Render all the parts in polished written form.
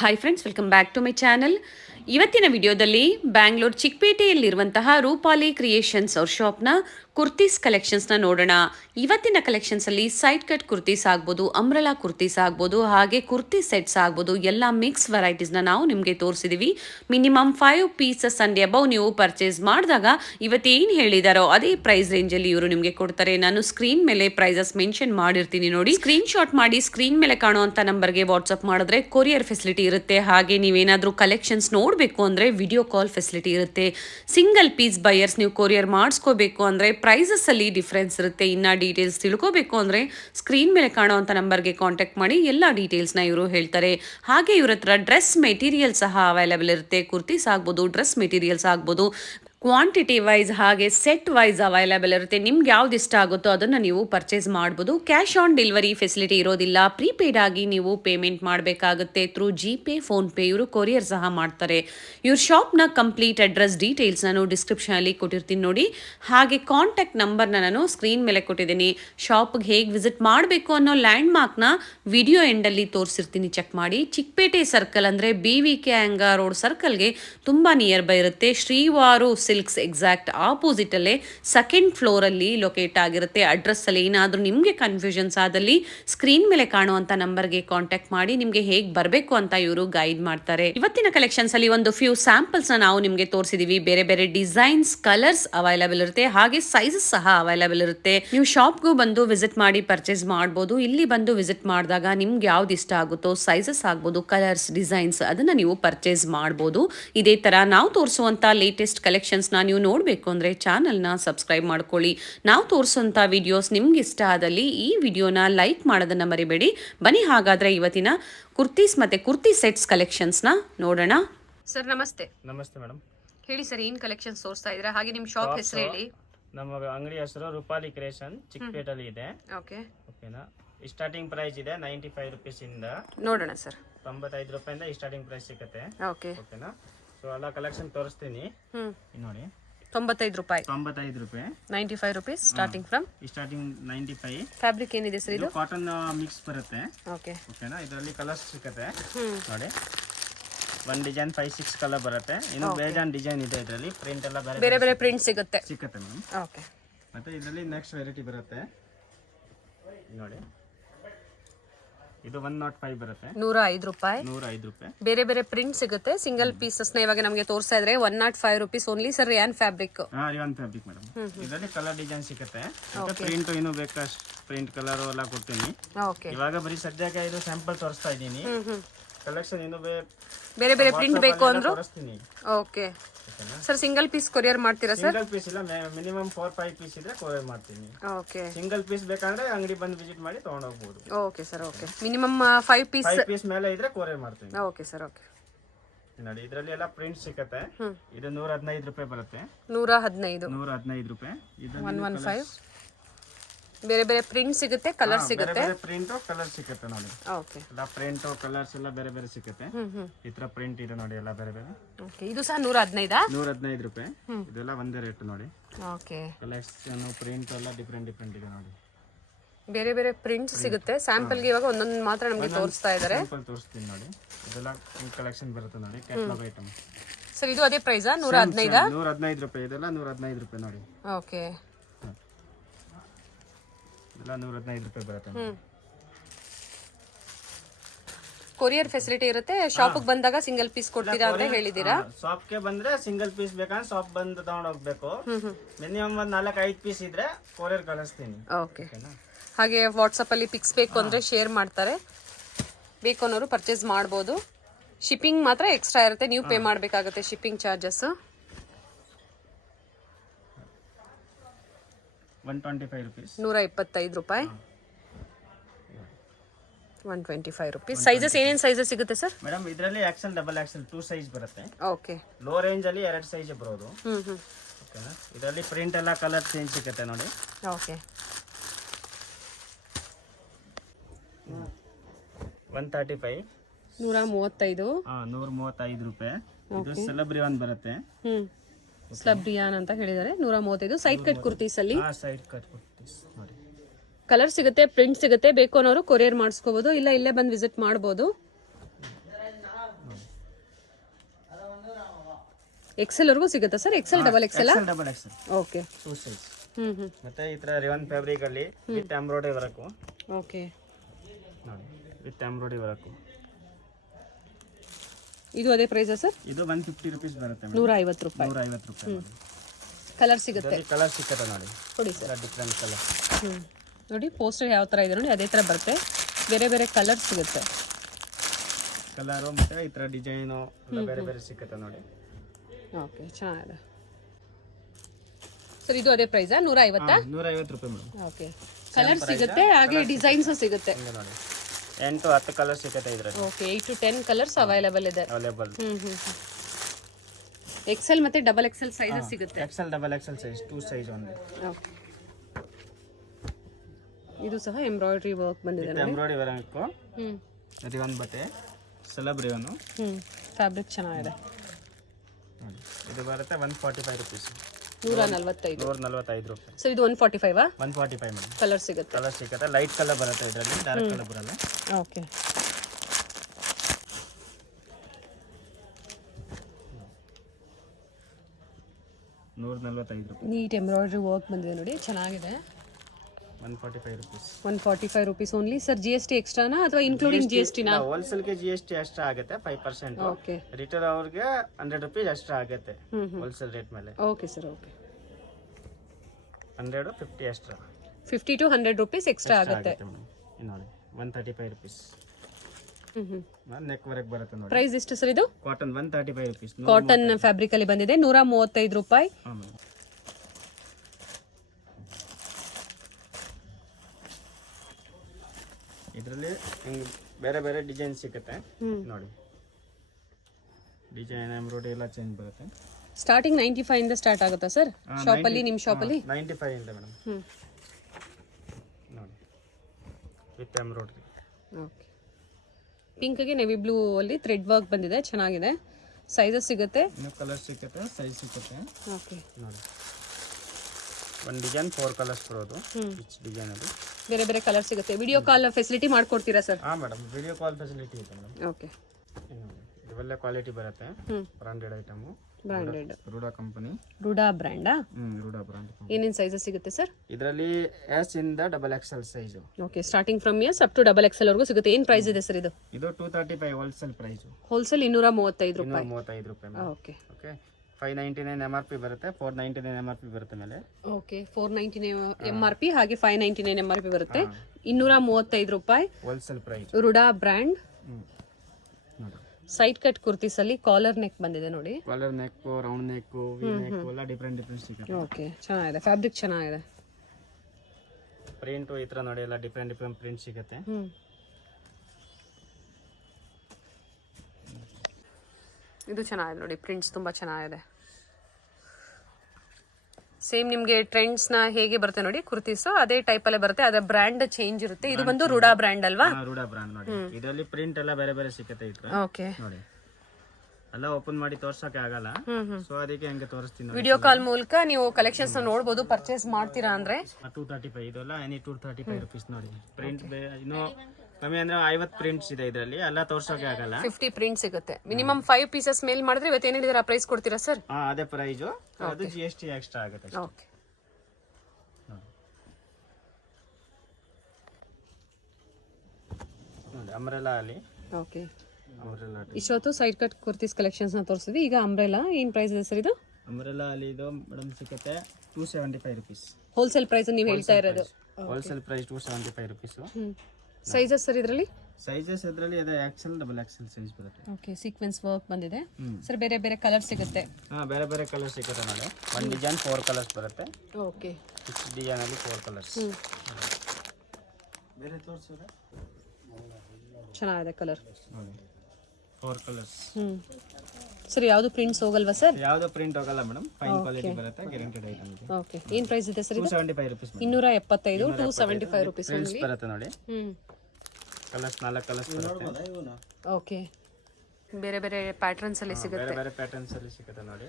Hi friends, welcome back to my channel. ಇವತ್ತಿನ ವಿಡಿಯೋದಲ್ಲಿ Bangalore ಚಿಕ್ಕಪೇಟೆಯಲ್ಲಿರುವಂತಹ Rupali creations ಅವ್ರ ಶಾಪ್ನ ಕುರ್ತೀಸ್ ಕಲೆಕ್ಷನ್ಸ್ನ ನೋಡೋಣ. ಇವತ್ತಿನ ಕಲೆಕ್ಷನ್ಸಲ್ಲಿ ಸೈಡ್ ಕಟ್ ಕುರ್ತೀಸ್ ಆಗ್ಬೋದು, ಅಂಬ್ರೆಲಾ ಕುರ್ತೀಸ್ ಆಗ್ಬೋದು, ಹಾಗೆ ಕುರ್ತಿ ಸೆಟ್ಸ್ ಆಗ್ಬೋದು, ಎಲ್ಲ ಮಿಕ್ಸ್ ವೆರೈಟೀಸ್ನ ನಾವು ನಿಮಗೆ ತೋರಿಸಿದ್ದೀವಿ. ಮಿನಿಮಮ್ 5 ಪೀಸಸ್ ಅಂಡ್ ಅಬೌವ್ ನೀವು ಪರ್ಚೇಸ್ ಮಾಡಿದಾಗ ಇವತ್ತೇನು ಹೇಳಿದಾರೋ ಅದೇ ಪ್ರೈಸ್ ರೇಂಜಲ್ಲಿ ಇವರು ನಿಮಗೆ ಕೊಡ್ತಾರೆ. ನಾನು ಸ್ಕ್ರೀನ್ ಮೇಲೆ ಪ್ರೈಸಸ್ ಮೆನ್ಷನ್ ಮಾಡಿರ್ತೀನಿ ನೋಡಿ. ಸ್ಕ್ರೀನ್ ಶಾಟ್ ಮಾಡಿ ಸ್ಕ್ರೀನ್ ಮೇಲೆ ಕಾಣುವಂಥ ನಂಬರ್ಗೆ ವಾಟ್ಸಪ್ ಮಾಡಿದ್ರೆ ಕೊರಿಯರ್ ಫೆಸಿಲಿಟಿ ಇರುತ್ತೆ. ಹಾಗೆ ನೀವೇನಾದರೂ ಕಲೆಕ್ಷನ್ಸ್ ನೋಡಬೇಕು ಅಂದರೆ ವಿಡಿಯೋ ಕಾಲ್ ಫೆಸಿಲಿಟಿ ಇರುತ್ತೆ. ಸಿಂಗಲ್ ಪೀಸ್ ಬೈಯರ್ಸ್ ನೀವು ಕೊರಿಯರ್ ಮಾಡಿಸ್ಕೋಬೇಕು ಅಂದರೆ ಪ್ರೈಸಸ್ ಅಲ್ಲಿ ಡಿಫ್ರೆನ್ಸ್ ಇರುತ್ತೆ. ಇನ್ನು ಡೀಟೇಲ್ಸ್ ತಿಳ್ಕೋಬೇಕು ಅಂದರೆ ಸ್ಕ್ರೀನ್ ಮೇಲೆ ಕಾಣುವಂಥ ನಂಬರ್ಗೆ ಕಾಂಟ್ಯಾಕ್ಟ್ ಮಾಡಿ ಎಲ್ಲ ಡೀಟೇಲ್ಸ್ನ ಇವರು ಹೇಳ್ತಾರೆ. ಹಾಗೆ ಇವ್ರ ಹತ್ರ ಡ್ರೆಸ್ ಮೆಟೀರಿಯಲ್ ಸಹ ಅವೈಲೇಬಲ್ ಇರುತ್ತೆ. ಕುರ್ತೀಸ್ ಆಗ್ಬೋದು, ಡ್ರೆಸ್ ಮೆಟೀರಿಯಲ್ಸ್ ಆಗ್ಬೋದು, ಕ್ವಾಂಟಿಟಿ ವೈಸ್ ಹಾಗೆ ಸೆಟ್ ವೈಸ್ ಅವೈಲೇಬಲ್ ಇರುತ್ತೆ. ನಿಮ್ಗೆ ಯಾವ್ದು ಇಷ್ಟ ಆಗುತ್ತೋ ಅದನ್ನು ನೀವು ಪರ್ಚೇಸ್ ಮಾಡ್ಬೋದು. ಕ್ಯಾಶ್ ಆನ್ ಡೆಲಿವರಿ ಫೆಸಿಲಿಟಿ ಇರೋದಿಲ್ಲ. ಪ್ರೀಪೇಯ್ಡ್ ಆಗಿ ನೀವು ಪೇಮೆಂಟ್ ಮಾಡಬೇಕಾಗುತ್ತೆ ಥ್ರೂ ಜಿಪೇ, ಫೋನ್ಪೇ. ಇವರು ಕೊರಿಯರ್ ಸಹ ಮಾಡ್ತಾರೆ. ಇವ್ರ ಶಾಪ್ನ ಕಂಪ್ಲೀಟ್ ಅಡ್ರೆಸ್ ಡೀಟೇಲ್ಸ್ ನಾನು ಡಿಸ್ಕ್ರಿಪ್ಷನಲ್ಲಿ ಕೊಟ್ಟಿರ್ತೀನಿ ನೋಡಿ. ಹಾಗೆ ಕಾಂಟ್ಯಾಕ್ಟ್ ನಂಬರ್ನ ನಾನು ಸ್ಕ್ರೀನ್ ಮೇಲೆ ಕೊಟ್ಟಿದ್ದೀನಿ. ಶಾಪ್ಗೆ ಹೇಗೆ ವಿಸಿಟ್ ಮಾಡಬೇಕು ಅನ್ನೋ ಲ್ಯಾಂಡ್ ಮಾರ್ಕ್ನ ವಿಡಿಯೋ ಎಂಡಲ್ಲಿ ತೋರಿಸಿರ್ತೀನಿ, ಚೆಕ್ ಮಾಡಿ. ಚಿಕ್ಕಪೇಟೆ ಸರ್ಕಲ್ ಅಂದರೆ BVK ಅಂಗ ರೋಡ್ ಸರ್ಕಲ್ಗೆ ತುಂಬ ನಿಯರ್ ಬೈ ಇರುತ್ತೆ. ಶ್ರೀವಾರು ಸಿಲ್ಕ್ಸ್ ಎಕ್ಸಾಕ್ಟ್ ಆಪೋಸಿಟ್ ಅಲ್ಲೇ ಸೆಕೆಂಡ್ ಫ್ಲೋರ್ ಅಲ್ಲಿ ಲೊಕೇಟ್ ಆಗಿರುತ್ತೆ. ಅಡ್ರೆಸ್ ಅಲ್ಲಿ ಏನಾದರೂ ನಿಮಗೆ ಕನ್ಫ್ಯೂಷನ್ಸ್ ಆದಲ್ಲಿ ಸ್ಕ್ರೀನ್ ಮೇಲೆ ಕಾಣುವಂತ ನಂಬರ್ಗೆ ಕಾಂಟ್ಯಾಕ್ಟ್ ಮಾಡಿ ನಿಮಗೆ ಹೇಗೆ ಬರಬೇಕು ಅಂತ ಇವರು ಗೈಡ್ ಮಾಡ್ತಾರೆ. ಇವತ್ತಿನ ಕಲೆಕ್ಷನ್ಸ್ ಅಲ್ಲಿ ಒಂದು ಫ್ಯೂ ಸ್ಯಾಂಪಲ್ಸ್ ನಾವು ನಿಮಗೆ ತೋರಿಸಿದೀವಿ. ಬೇರೆ ಬೇರೆ ಡಿಸೈನ್ಸ್, ಕಲರ್ಸ್ ಅವೈಲೇಬಲ್ ಇರುತ್ತೆ. ಹಾಗೆ ಸೈಜಸ್ ಸಹ ಅವೈಲೇಬಲ್ ಇರುತ್ತೆ. ನೀವು ಶಾಪ್ಗೂ ಬಂದು ವಿಸಿಟ್ ಮಾಡಿ ಪರ್ಚೇಸ್ ಮಾಡಬಹುದು. ಇಲ್ಲಿ ಬಂದು ವಿಸಿಟ್ ಮಾಡಿದಾಗ ನಿಮ್ಗೆ ಯಾವ್ದು ಇಷ್ಟ ಆಗುತ್ತೋ, ಸೈಜಸ್ ಆಗ್ಬೋದು, ಕಲರ್ಸ್, ಡಿಸೈನ್ಸ್, ಅದನ್ನ ನೀವು ಪರ್ಚೇಸ್ ಮಾಡಬಹುದು. ಇದೇ ತರ ನಾವು ತೋರಿಸುವಂತ ಲೇಟೆಸ್ಟ್ ಕಲೆಕ್ಷನ್ಸ್ ನೀವು ನೋಡಬೇಕು ಅಂದರೆ ಚಾನಲ್ನ ಸಬ್ಸ್ಕ್ರೈಬ್ ಮಾಡ್ಕೊಳ್ಳಿ. ನಾವು ತೋರಿಸುವಂಥ ವಿಡಿಯೋಸ್ ನಿಮ್ಗೆ ಇಷ್ಟ ಆದಲ್ಲಿ ಈ ವಿಡಿಯೋನ ಲೈಕ್ ಮಾಡೋದನ್ನು ಮರಿಬೇಡಿ. ಬನ್ನಿ ಹಾಗಾದರೆ ಇವತ್ತಿನ ಕುರ್ತೀಸ್ ಮತ್ತು ಕುರ್ತಿ ಸೆಟ್ಸ್ ಕಲೆಕ್ಷನ್ಸ್ನ ನೋಡೋಣ. ಸರ್ ನಮಸ್ತೆ. ನಮಸ್ತೆ ಮೇಡಮ್. ಹೇಳಿ ಸರ್, ಏನು ಕಲೆಕ್ಷನ್ಸ್ ತೋರಿಸ್ತಾ ಇದ್ದೀರಾ? ಹಾಗೆ ನಿಮ್ಮ ಶಾಪ್ ಹೆಸರು ಹೇಳಿ. ನಮ್ಮ ಅಂಗಡಿ ಹೆಸರು ರೂಪಾಲಿ ಕ್ರಿಯೇಷನ್, ಚಿಕ್ಕಪೇಟೆಯಲ್ಲಿ ಇದೆ. ಓಕೆನಾ. ಸ್ಟಾರ್ಟಿಂಗ್ ಪ್ರೈಸ್ ಇದೆ 95 ರೂಪೀಸ್ ಇಂದ. ನೋಡೋಣ ಸರ್. 95 ರೂಪಾಯಿಂದ ಸ್ಟಾರ್ಟಿಂಗ್ ಪ್ರೈಸ್ ಸಿಗುತ್ತೆ. ಓಕೆನಾ. ಸೊ ಎಲ್ಲ ಕಲೆಕ್ಷನ್ ತೋರಿಸ್ತೀನಿ ನೋಡಿ. 95 ರೂಪಾಯಿ. 95 ರೂಪಾಯಿ. 95 rupees starting from. Starting 95. Fabric ಏನಿದೆ ಸರ್ ಇದು? ಕಾಟನ್ ಮಿಕ್ಸ್ ಬರುತ್ತೆ. ಓಕೆನಾ. ಇದರಲ್ಲಿ ಕಲರ್ಸ್ ಸಿಗುತ್ತೆ ನೋಡಿ. ಒಂದು ಡಿಸೈನ್ 5-6 ಕಲರ್ ಬರುತ್ತೆ. ಇನ್ನು ಬೇಜಾನ್ ಡಿಸೈನ್ ಇದೆ ಇದರಲ್ಲಿ. ಪ್ರಿಂಟ್ ಎಲ್ಲ ಬೇರೆ ಬೇರೆ ಪ್ರಿಂಟ್ ಸಿಗುತ್ತೆ ಮ್ಯಾಮ್. ಓಕೆ. ಮತ್ತೆ ಇದರಲ್ಲಿ ನೆಕ್ಸ್ಟ್ ವೆರೈಟಿ ಬರುತ್ತೆ ನೋಡಿ. ಇದು 105 ಬರುತ್ತೆ. 105 ರೂಪಾಯಿ. 105 ರೂಪಾಯಿ. ಬೇರೆ ಬೇರೆ ಪ್ರಿಂಟ್ ಸಿಗುತ್ತೆ. ಸಿಂಗಲ್ ಪೀಸಸ್ ನ ಇವಾಗ ನಮಗೆ ತೋರಿಸ್ತಾ ಇದ್ರೆ 105 rupees only. Sir rayon fabric. Rayon fabric madam. ಇದರಲ್ಲಿ ಕಲರ್ ಡಿಸೈನ್ ಸಿಗುತ್ತೆ. ಪ್ರಿಂಟ್ ಇನ್ನು ಬೇಕಾ ಪ್ರಿಂಟ್ ಕಲರ್ ಎಲ್ಲ ಕೊಡ್ತೀನಿ. ಇವಾಗ ಬರೀ ಸದ್ಯಕ್ಕೆ ಇದು ಸ್ಯಾಂಪಲ್ ತೋರಿಸ್ತಾ ಇದ್ದೀನಿ. ಕಲೆಕ್ಷನ್ ಇನ್ನು ಬೇರೆ ಬೇರೆ ಪ್ರಿಂಟ್ ಬೇಕು ಅಂದ್ರು. Okay sir, single piece courier ಮಾಡ್ತೀರಾ ಸರ್? ಸಿಂಗಲ್ ಪೀಸ್ ಇಲ್ಲ, ಮಿನಿಮಮ್ 4-5 ಪೀಸ್ ಇದ್ರೆ ಕೊರಿಯರ್ ಮಾಡ್ತೀನಿ. ಓಕೆ. ಸಿಂಗಲ್ ಪೀಸ್ ಬೇಕಂದ್ರೆ ಅಂಗಡಿ ಬಂದು ವಿಸಿಟ್ ಮಾಡಿ ತಗೊಂಡು ಹೋಗಬಹುದು. Okay sir. Okay. Minimum 5 piece ಮೇಲೆ ಇದ್ರೆ ಕೊರಿಯರ್ ಮಾಡ್ತೀನಿ. Okay sir. ಓಕೆ ನೋಡಿ. ಇದರಲ್ಲಿ ಎಲ್ಲ ಪ್ರಿಂಟ್ ಸಿಗುತ್ತೆ. ಇದು 115 ರೂಪಾಯಿ ಬರುತ್ತೆ. 115 ರೂಪಾಯಿ. ಇದು 115. ಬೇರೆ ಬೇರೆ ಪ್ರಿಂಟ್ ಸಿಗುತ್ತೆ, ಕಲರ್ ಸಿಗುತ್ತೆ. ಪ್ರಿಂಟ್ ಕಲರ್ ಸಿಗುತ್ತೆ ನೋಡಿ. ಓಕೆ. ಎಲ್ಲ ಪ್ರಿಂಟ್ ಕಲರ್ಸ್ ಎಲ್ಲ ಬೇರೆ ಬೇರೆ ಸಿಗುತ್ತೆ. ಈ ತರ ಪ್ರಿಂಟ್ ಇದೆ ನೋಡಿ, ಎಲ್ಲ ಬೇರೆ ಬೇರೆ. ಓಕೆ. ಇದು ಸಹ 115 ರೂಪಾಯಿ. ಇದೆಲ್ಲ ಒಂದೇ ರೇಟ್ ನೋಡಿ. ಓಕೆ. ಕಲೆಕ್ಷನ್ ಪ್ರಿಂಟ್ ಎಲ್ಲ ಡಿಫರೆಂಟ್ ಇದೆ ನೋಡಿ. ಬೇರೆ ಬೇರೆ ಪ್ರಿಂಟ್ ಸಿಗುತ್ತೆ. ಸ್ಯಾಂಪಲ್ ಗೆ ಇವಾಗ ಒಂದೊಂದು ಮಾತ್ರ ನಮಗೆ ತೋರಿಸ್ತಾ ಇದ್ದಾರೆ. ಸ್ಯಾಂಪಲ್ ತೋರಿಸ್ತೀನಿ ನೋಡಿ. ಇದೆಲ್ಲ ಕಲೆಕ್ಷನ್ ಬರುತ್ತೆ ನೋಡಿ. Catalogue item. ಸರ್ ಇದು ಅದೇ ಪ್ರೈಸಾ? 115 ರೂಪಾಯಿ. ಇದೆಲ್ಲ 115 ರೂಪಾಯಿ ನೋಡಿ. ಓಕೆ. ಎಲ್ಲ 115 ರೂಪಾಯಿ ಬರುತ್ತೆ. ಕೊರಿಯರ್ ಫೆಸಿಲಿಟಿ ಇರುತ್ತೆ. ಶಾಪಿಗೆ ಬಂದಾಗ ಸಿಂಗಲ್ ಪೀಸ್ ಕೊಡ್ತೀರಾ ಅಂತ ಹೇಳಿದೀರಾ? ಶಾಪ್ಗೆ ಬಂದ್ರೆ ಸಿಂಗಲ್ ಪೀಸ್ ಬೇಕಂದ್ರೆ ಶಾಪ್ ಬಂದು ತಗೊಂಡು ಹೋಗ್ಬೇಕು. ಮಿನಿಮಮ್ 4-5 ಪೀಸ್ ಇದ್ರೆ ಕೊರಿಯರ್ ಕಳಿಸ್ತೀನಿ. ಓಕೆ. ಹಾಗೆ ವಾಟ್ಸಪ್ ಅಲ್ಲಿ ಪಿಕ್ಸ್ ಬೇಕು ಅಂದ್ರೆ ಶೇರ್ ಮಾಡ್ತಾರೆ. ಬೇಕು ಅನ್ನೋರು ಪರ್ಚೇಸ್ ಮಾಡ್ಬೋದು. ಶಿಪ್ಪಿಂಗ್ ಮಾತ್ರ ಎಕ್ಸ್ಟ್ರಾ ಇರುತ್ತೆ, ನೀವು ಪೇ ಮಾಡಬೇಕಾಗುತ್ತೆ ಶಿಪ್ಪಿಂಗ್ ಚಾರ್ಜಸ್. 125 ರೂಪೀಸ್. 125 ರೂಪಾಯಿ. 125 ರೂಪೀಸ್. ಸೈಜಸ್ ಏನೇನು ಸೈಜಸ್ ಸಿಗುತ್ತೆ ಸರ್? ಮೇಡಮ್ ಇದರಲ್ಲಿ XL, XXL 2 ಸೈಜ್ ಬರುತ್ತೆ. ಓಕೆ. ಲೋ ರೇಂಜ್ ಅಲ್ಲಿ 2 ಸೈಜ್ ಬರೋದು. ಓಕೆನಾ. ಇದರಲ್ಲಿ ಪ್ರಿಂಟ್ ಎಲ್ಲ ಕಲರ್ ಚೇಂಜ್ ಸಿಗುತ್ತೆ ನೋಡಿ. ಓಕೆ. 135. 135 ರೂಪಾಯಿ. ಇದು ಸೆಲೆಬ್ರಿಯಾನ್ ಬರುತ್ತೆ. ಸ್ಲಬ್ರಿಯಾನ್ ಅಂತ ಹೇಳಿದ್ದಾರೆ. 135. ಸೈಡ್ ಕಟ್ ಕುರ್ತೀಸ್ ಅಲ್ಲಿ ಸೈಡ್ ಕಟ್ ಕುರ್ತೀಸ್ ನೋಡಿ. ಕಲರ್ ಸಿಗುತ್ತೆ, ಪ್ರಿಂಟ್ ಸಿಗುತ್ತೆ. ಬೇಕು ಅನ್ನೋರು ಕೊರಿಯರ್ ಮಾಡಿಸ್ಕೋಬಹುದು, ಇಲ್ಲ ಇಲ್ಲೇ ಬಂದು ವಿಸಿಟ್ ಮಾಡಬಹುದು. ಎಕ್ಸೆಲ್ ವರ್ಗೂ ಸಿಗುತ್ತಾ sir? XL double XL? Double XL okay. 2 size. ಹ್ಮ್. ಮತ್ತೆ ಈ ತರ ರಿವನ್ ಫ್ಯಾಬ್ರಿಕ್ ಅಲ್ಲಿ ವಿತ್ ಎಂಬ್ರಾಯ್ಡರಿ ವರ್ಕ್. ಓಕೆ. ನೋಡಿ ವಿತ್ ಎಂಬ್ರಾಯ್ಡರಿ ವರ್ಕ್. ಇದು ಅದೇ ಪ್ರೈಸಾ ಸರ್? ಇದು 150 ರೂಪೀಸ್ ಬರುತ್ತೆ ಮೇಡಮ್. 150 ರೂಪಾಯಿ. 150 ರೂಪಾಯಿ. ಕಲರ್ ಸಿಗುತ್ತೆ? ಕಲರ್ ಸಿಕ್ಕತ್ತೆ ನೋಡಿ. ಕೊಡಿ ಸರ್. Different colour. ನೋಡಿ ಪೋಸ್ಟರ್ ಯಾವ ಥರ ಇದೆ ನೋಡಿ ಅದೇ ಥರ ಬರುತ್ತೆ. ಬೇರೆ ಬೇರೆ ಕಲರ್ ಸಿಗುತ್ತೆ. ಕಲರು ಮತ್ತೆ ಈ ಥರ ಡಿಸೈನು ಎಲ್ಲ ಬೇರೆ ಬೇರೆ ಸಿಕ್ಕತ್ತೆ ನೋಡಿ. ಓಕೆ, ಚೆನ್ನಾಗಿದೆ ಸರ್. ಇದು ಅದೇ ಪ್ರೈಸಾ? 150? 150 ರೂಪಾಯಿ ಮೇಡಮ್. ಓಕೆ. ಕಲರ್ ಸಿಗುತ್ತೆ ಹಾಗೆ ಡಿಸೈನ್ಸ್ ಸಿಗುತ್ತೆ. ನೋಡಿ 8-10 ಕಲರ್ ಸಿಗುತ್ತೆ ಇದರಲ್ಲಿ. ಓಕೆ, 8 to 10 ಕಲರ್ಸ್ ಅವೈಲೇಬಲ್ ಇದೆ. ಅವೈಲೇಬಲ್. ಎಕ್ಸೆಲ್ ಮತ್ತೆ ಡಬಲ್ ಎಕ್ಸೆಲ್ ಸೈಜಸ್ ಸಿಗುತ್ತೆ. Excel double XL size 2 size only. Okay. ಇದು ಸಹ ಎಂಬ್ರಾಯ್ಡರಿ ವರ್ಕ್ ಬಂದಿದೆ ನೋಡಿ. Embroidery work. ಇದು ಒಂದು ಬಟ್ಟೆ ಸೆಲೆಬ್ ರಿವನ್. ಫ್ಯಾಬ್ರಿಕ್ ಚೆನ್ನಾಗಿದೆ. ನೋಡಿ ಇದು ಬರುತ್ತೆ 145 ರೂಪೀಸ್. 145 ರೂಪಾಯಿ. ಸೊ ಇದು 145 145 ಮೇಡಮ್. ಕಲರ್ ಸಿಗುತ್ತೆ. ಕಲರ್ ಸಿಗುತ್ತೆ. ಲೈಟ್ ಕಲರ್ ಬರುತ್ತೆ ಇದರಲ್ಲಿ, ಡಾರ್ಕ್ ಕಲರ್ ಬರಲ್ಲ. ಓಕೆ. ₹145. ನೀಟ್ ಎಂಬ್ರಾಯ್ಡರಿ ವರ್ಕ್ ಬಂದಿದೆ ನೋಡಿ, ಚೆನ್ನಾಗಿದೆ. 145 rupees. 145 rupees only. Sir GST ಎಕ್ಸ್ಟ್ರಾನಾ ಅಥವಾ ಇನ್ಕ್ಲೂಡಿಂಗ್ GST-ನಾ? ಹೋಲ್ಸೇಲ್ಗೆ GST ಎಕ್ಸ್ಟ್ರಾ ಆಗುತ್ತೆ 5%. ಓಕೆ. ರಿಟೇಲ್ ಅವ್ರಿಗೆ 100 ರೂಪೀಸ್ ಎಕ್ಸ್ಟ್ರಾ ಆಗುತ್ತೆ ಹೋಲ್ಸೇಲ್ ರೇಟ್ ಮೇಲೆ. Okay sir. Okay. 150 extra. 50 to 100 rupees extra ಆಗುತ್ತೆ. ನೋಡಿ 135 ರೂಪೀಸ್. ನೆಕ್ ವರ್ಕ್ ಬರುತ್ತೆ ನೋಡಿ. ಪ್ರೈಸ್ ಎಷ್ಟು ಸರ್ ಇದು? Cotton 135 rupees. ಕಾಟನ್ ಫ್ಯಾಬ್ರಿಕ್ ಅಲ್ಲಿ ಬಂದಿದೆ 135 ರೂಪಾಯಿ. ಇದರಲ್ಲಿ ಬೇರೆ ಬೇರೆ ಡಿಸೈನ್ ಸಿಗುತ್ತೆ ನೋಡಿ. ಡಿಸೈನ್ ಎಂಬ್ರಾಯ್ಡರಿ ಎಲ್ಲ ಚೇಂಜ್ ಬರುತ್ತೆ. ಸ್ಟಾರ್ಟಿಂಗ್ 95 ಇಂದ ಸ್ಟಾರ್ಟ್ ಆಗುತ್ತಾ ಸರ್ ಶಾಪ್ ಅಲ್ಲಿ? ನಿಮ್ಮ ಶಾಪ್ ಅಲ್ಲಿ 95 ಇಂದ ಮೇಡಮ್. ನೋಡಿ ವಿತ್ ಎಂಬ್ರಾಯ್ಡರಿ. ಓಕೆ. ಪಿಂಕ್ ಗೆ ನೆವಿ ಬ್ಲೂ ಅಲ್ಲಿ ಥ್ರೆಡ್ ವರ್ಕ್ ಬಂದಿದೆ, ಚೆನ್ನಾಗಿದೆ. ಸೈಜಸ್ ಸಿಗುತ್ತೆ? ಇನ್ನೂ ಕಲರ್ ಸಿಗುತ್ತೆ, ಸೈಜ್ ಸಿಗುತ್ತೆ. ಓಕೆ. ನೋಡಿ ಒಂದು ಡಿಸೈನ್ 4 ಕಲರ್ಸ್ ಬರೋದು. ಇಚ್ ಡಿಸೈನ್ ಅಲ್ಲಿ ಬೇರೆ ಬೇರೆ ಕಲರ್ ಸಿಗುತ್ತೆ. ವಿಡಿಯೋ ಕಾಲ್ ಫೆಸಿಲಿಟಿ ಮಾಡ್ಕೊಡ್ತೀರಾ ಸರ್? ಹಾಂ ಮೇಡಮ್, ವಿಡಿಯೋ ಕಾಲ್ ಫೆಸಿಲಿಟಿ ಇದೆ ಮೇಡಮ್. ಓಕೆ. ಇವೆಲ್ಲ ಕ್ವಾಲಿಟಿ ಬರುತ್ತೆ. Branded item. Branded Rooda company. Rooda ಬ್ರ್ಯಾಂಡಾ? ರೂಡಾ ಬ್ರಾಂಡ್. ಏನೇನು ಸೈಜಸ್ ಸಿಗುತ್ತೆ ಸರ್? ಇದರಲ್ಲಿ S ಇಂದ XXL size. Okay. Starting from S up to XXL ವರೆಗೂ ಸಿಗುತ್ತೆ. ಏನು ಪ್ರೈಸ್ ಇದೆ ಸರ್ ಇದು? ಇದು 235 ಹೋಲ್ಸೇಲ್ ಪ್ರೈಸ್. ಹೋಲ್ಸೇಲ್ 235 ರೂಪಾಯಿ. 235 ರೂಪಾಯಿ. ಓಕೆ. ಓಕೆ. 599 MRP ಬರುತ್ತೆ, 499 MRP ಬರುತ್ತೆ ಮೇಲೆ. ಓಕೆ. 499 MRP ಹಾಗೆ 599 MRP ಬರುತ್ತೆ. 235 ರೂಪಾಯಿ ಹೋಲ್ಸೇಲ್ ಪ್ರೈಸ್. ರೂಡಾ ಬ್ರ್ಯಾಂಡ್. ನೋಡಿ ಸೈಡ್ ಕಟ್ ಕುರ್ತೀಸ್ ಅಲ್ಲಿ ಕಾಲರ್ ನೆಕ್ ಬಂದಿದೆ ನೋಡಿ. Collar neck, round neck, V neck ಎಲ್ಲ ಡಿಫರೆಂಟ್ ಸಿಗುತ್ತೆ. ಓಕೆ, ಚೆನ್ನಾಗಿದೆ. ಫ್ಯಾಬ್ರಿಕ್ ಚೆನ್ನಾಗಿದೆ. ಪ್ರಿಂಟ್ ಈ ತರ ನೋಡಿ ಎಲ್ಲ ಡಿಫರೆಂಟ್ ಪ್ರಿಂಟ್ ಸಿಗುತ್ತೆ. ಇದು ಚೆನ್ನಾಗಿದೆ ನೋಡಿ, ಪ್ರಿಂಟ್ಸ್ ತುಂಬಾ ಚೆನ್ನಾಗಿದೆ. ಸೇಮ್ ನಿಮಗೆ ಟ್ರೆಂಡ್ಸ್ ನ ಹೇಗೆ ಬರುತ್ತೆ ನೋಡಿ ಕುರ್ತೀಸ್ ಅದೇ ಟೈಪ್ ಅಲ್ಲೇ ಬರುತ್ತೆ, ಅದರ ಬ್ರ್ಯಾಂಡ್ ಚೇಂಜ್ ಇರುತ್ತೆ. ಇದು ಬಂದು ರೂಡಾ ಬ್ರ್ಯಾಂಡ್ ಅಲ್ವಾ? ರೂಡಾ ಬ್ರ್ಯಾಂಡ್ ನೋಡಿ. ಇದರಲ್ಲಿ ಪ್ರಿಂಟ್ ಎಲ್ಲ ಬೇರೆ ಬೇರೆ ಸಿಗುತ್ತೆ ಈ ತರ. ಓಕೆ. ನೋಡಿ ಎಲ್ಲ ಓಪನ್ ಮಾಡಿ ತೋರ್ಸಕ್ಕೆ ಆಗಲ್ಲ, ಸೊ ಅದಕ್ಕೆ ಹಂಗೆ ತೋರಿಸ್ತೀನಿ. ವಿಡಿಯೋ ಕಾಲ್ ಮೂಲಕ ನೀವು ಕಲೆಕ್ಷನ್ಸ್ ನೋಡಬಹುದು, ಪರ್ಚೇಸ್ ಮಾಡ್ತೀರಾ ಅಂದ್ರೆ. 235 ಇದೆಲ್ಲ ಎನಿ 235 ರೂಪೀಸ್ ನೋಡಿ. ಪ್ರಿಂಟ್ ಇನ್ನು ಕಮ್ಮಿ ಅಂದ್ರೆ 50 ಪ್ರಿಂಟ್ಸ್ ಇದೆ ಇದರಲ್ಲಿ, ಎಲ್ಲ ತೋರ್ಸೋಕೆ ಆಗಲ್ಲ. 50 ಪ್ರಿಂಟ್ ಸಿಗುತ್ತೆ. ಮಿನಿಮಮ್ 5 ಪೀಸಸ್ ಮೇಲ್ ಮಾಡಿದ್ರೆ ಇವತ್ತು ಏನ್ ಹೇಳಿದ್ರೆ ಪ್ರೈಸ್ ಕೊಡ್ತೀರಾ ಸರ್? ಅದೇ ಪ್ರೈಸ್, ಅದು GST ಎಕ್ಸ್ಟ್ರಾ ಆಗುತ್ತೆ. ಓಕೆ. ನೋಡಿ ಅಂಬ್ರೆಲಾ ಅಲ್ಲಿ. ಓಕೆ. ಅಂಬ್ರೆಲಾ ಇಷ್ಟೊತ್ತು ಸೈಡ್ ಕಟ್ ಕುರ್ತೀಸ್ ಕಲೆಕ್ಷನ್ಸ್ ನ ತೋರಿಸಿದ್ವಿ. ಈಗ ಅಂಬ್ರೆಲಾ ಏನ್ ಪ್ರೈಸ್ ಇದೆ ಸರ್ ಇದು? ಅಂಬ್ರೆಲಾ ಅಲ್ಲಿ ಇದು ಮೇಡಮ್ ಸಿಗುತ್ತೆ 275 ರೂಪೀಸ್. ಹೋಲ್ಸೇಲ್ ಪ್ರೈಸ್ ನೀವು ಹೇಳ್ತಾ ಇರೋದು? Wholesale price 275 rupees. Sizes sir ಇದರಲ್ಲಿ? ಸೈಜಸ್ ಇದರಲ್ಲಿ ಇದೆ XL, XXL ಸೈಜ್ ಬರುತ್ತೆ. ಓಕೆ. ಸೀಕ್ವೆನ್ಸ್ ವರ್ಕ್ ಬಂದಿದೆ ಸರ್. ಬೇರೆ ಬೇರೆ ಕಲರ್ ಸಿಗುತ್ತೆ? ಬೇರೆ ಬೇರೆ ಕಲರ್ ಸಿಗುತ್ತೆ ನೋಡಿ. ಒಂದು ಡಿಸೈನ್ 4 ಕಲರ್ಸ್ ಬರುತ್ತೆ. ಓಕೆ. ಡಿಸೈನ್ ಅಲ್ಲಿ 4 ಕಲರ್ಸ್. ಬೇರೆ ತೋರಿಸಿದ್ರೆ ಚೆನ್ನಾಗಿದೆ ಕಲರ್ ನೋಡಿ. 4 ಕಲರ್ಸ್. ಸರ್ ಯಾವುದು ಪ್ರಿಂಟ್ಸ್ ಹೋಗಲ್ವಾ ಸರ್? ಯಾವುದು ಪ್ರಿಂಟ್ ಹೋಗಲ್ಲ ಮೇಡಮ್, ಫೈನ್ ಕ್ವಾಲಿಟಿ ಬರುತ್ತೆ, ಗ್ಯಾರಂಟೆಡ್ ಐಟಮ್ ಇದೆ. ಓಕೆ. ಏನು ಪ್ರೈಸ್ ಇದೆ ಸರ್ ಇದು? 275 ರೂಪೀಸ್. 275 275 ರೂಪೀಸ್ ಪ್ರಿಂಟ್ಸ್ ಬರುತ್ತೆ ನೋಡಿ. ಕಲರ್ಸ್ 4 ಕಲರ್ಸ್ ಬರುತ್ತೆ. ಓಕೆ. ಬೇರೆ ಬೇರೆ ಪ್ಯಾಟರ್ನ್ಸ್ ಅಲ್ಲಿ ಸಿಗುತ್ತೆ. ಬೇರೆ ಬೇರೆ ಪ್ಯಾಟರ್ನ್ಸ್ ಅಲ್ಲಿ ಸಿಗುತ್ತೆ ನೋಡಿ.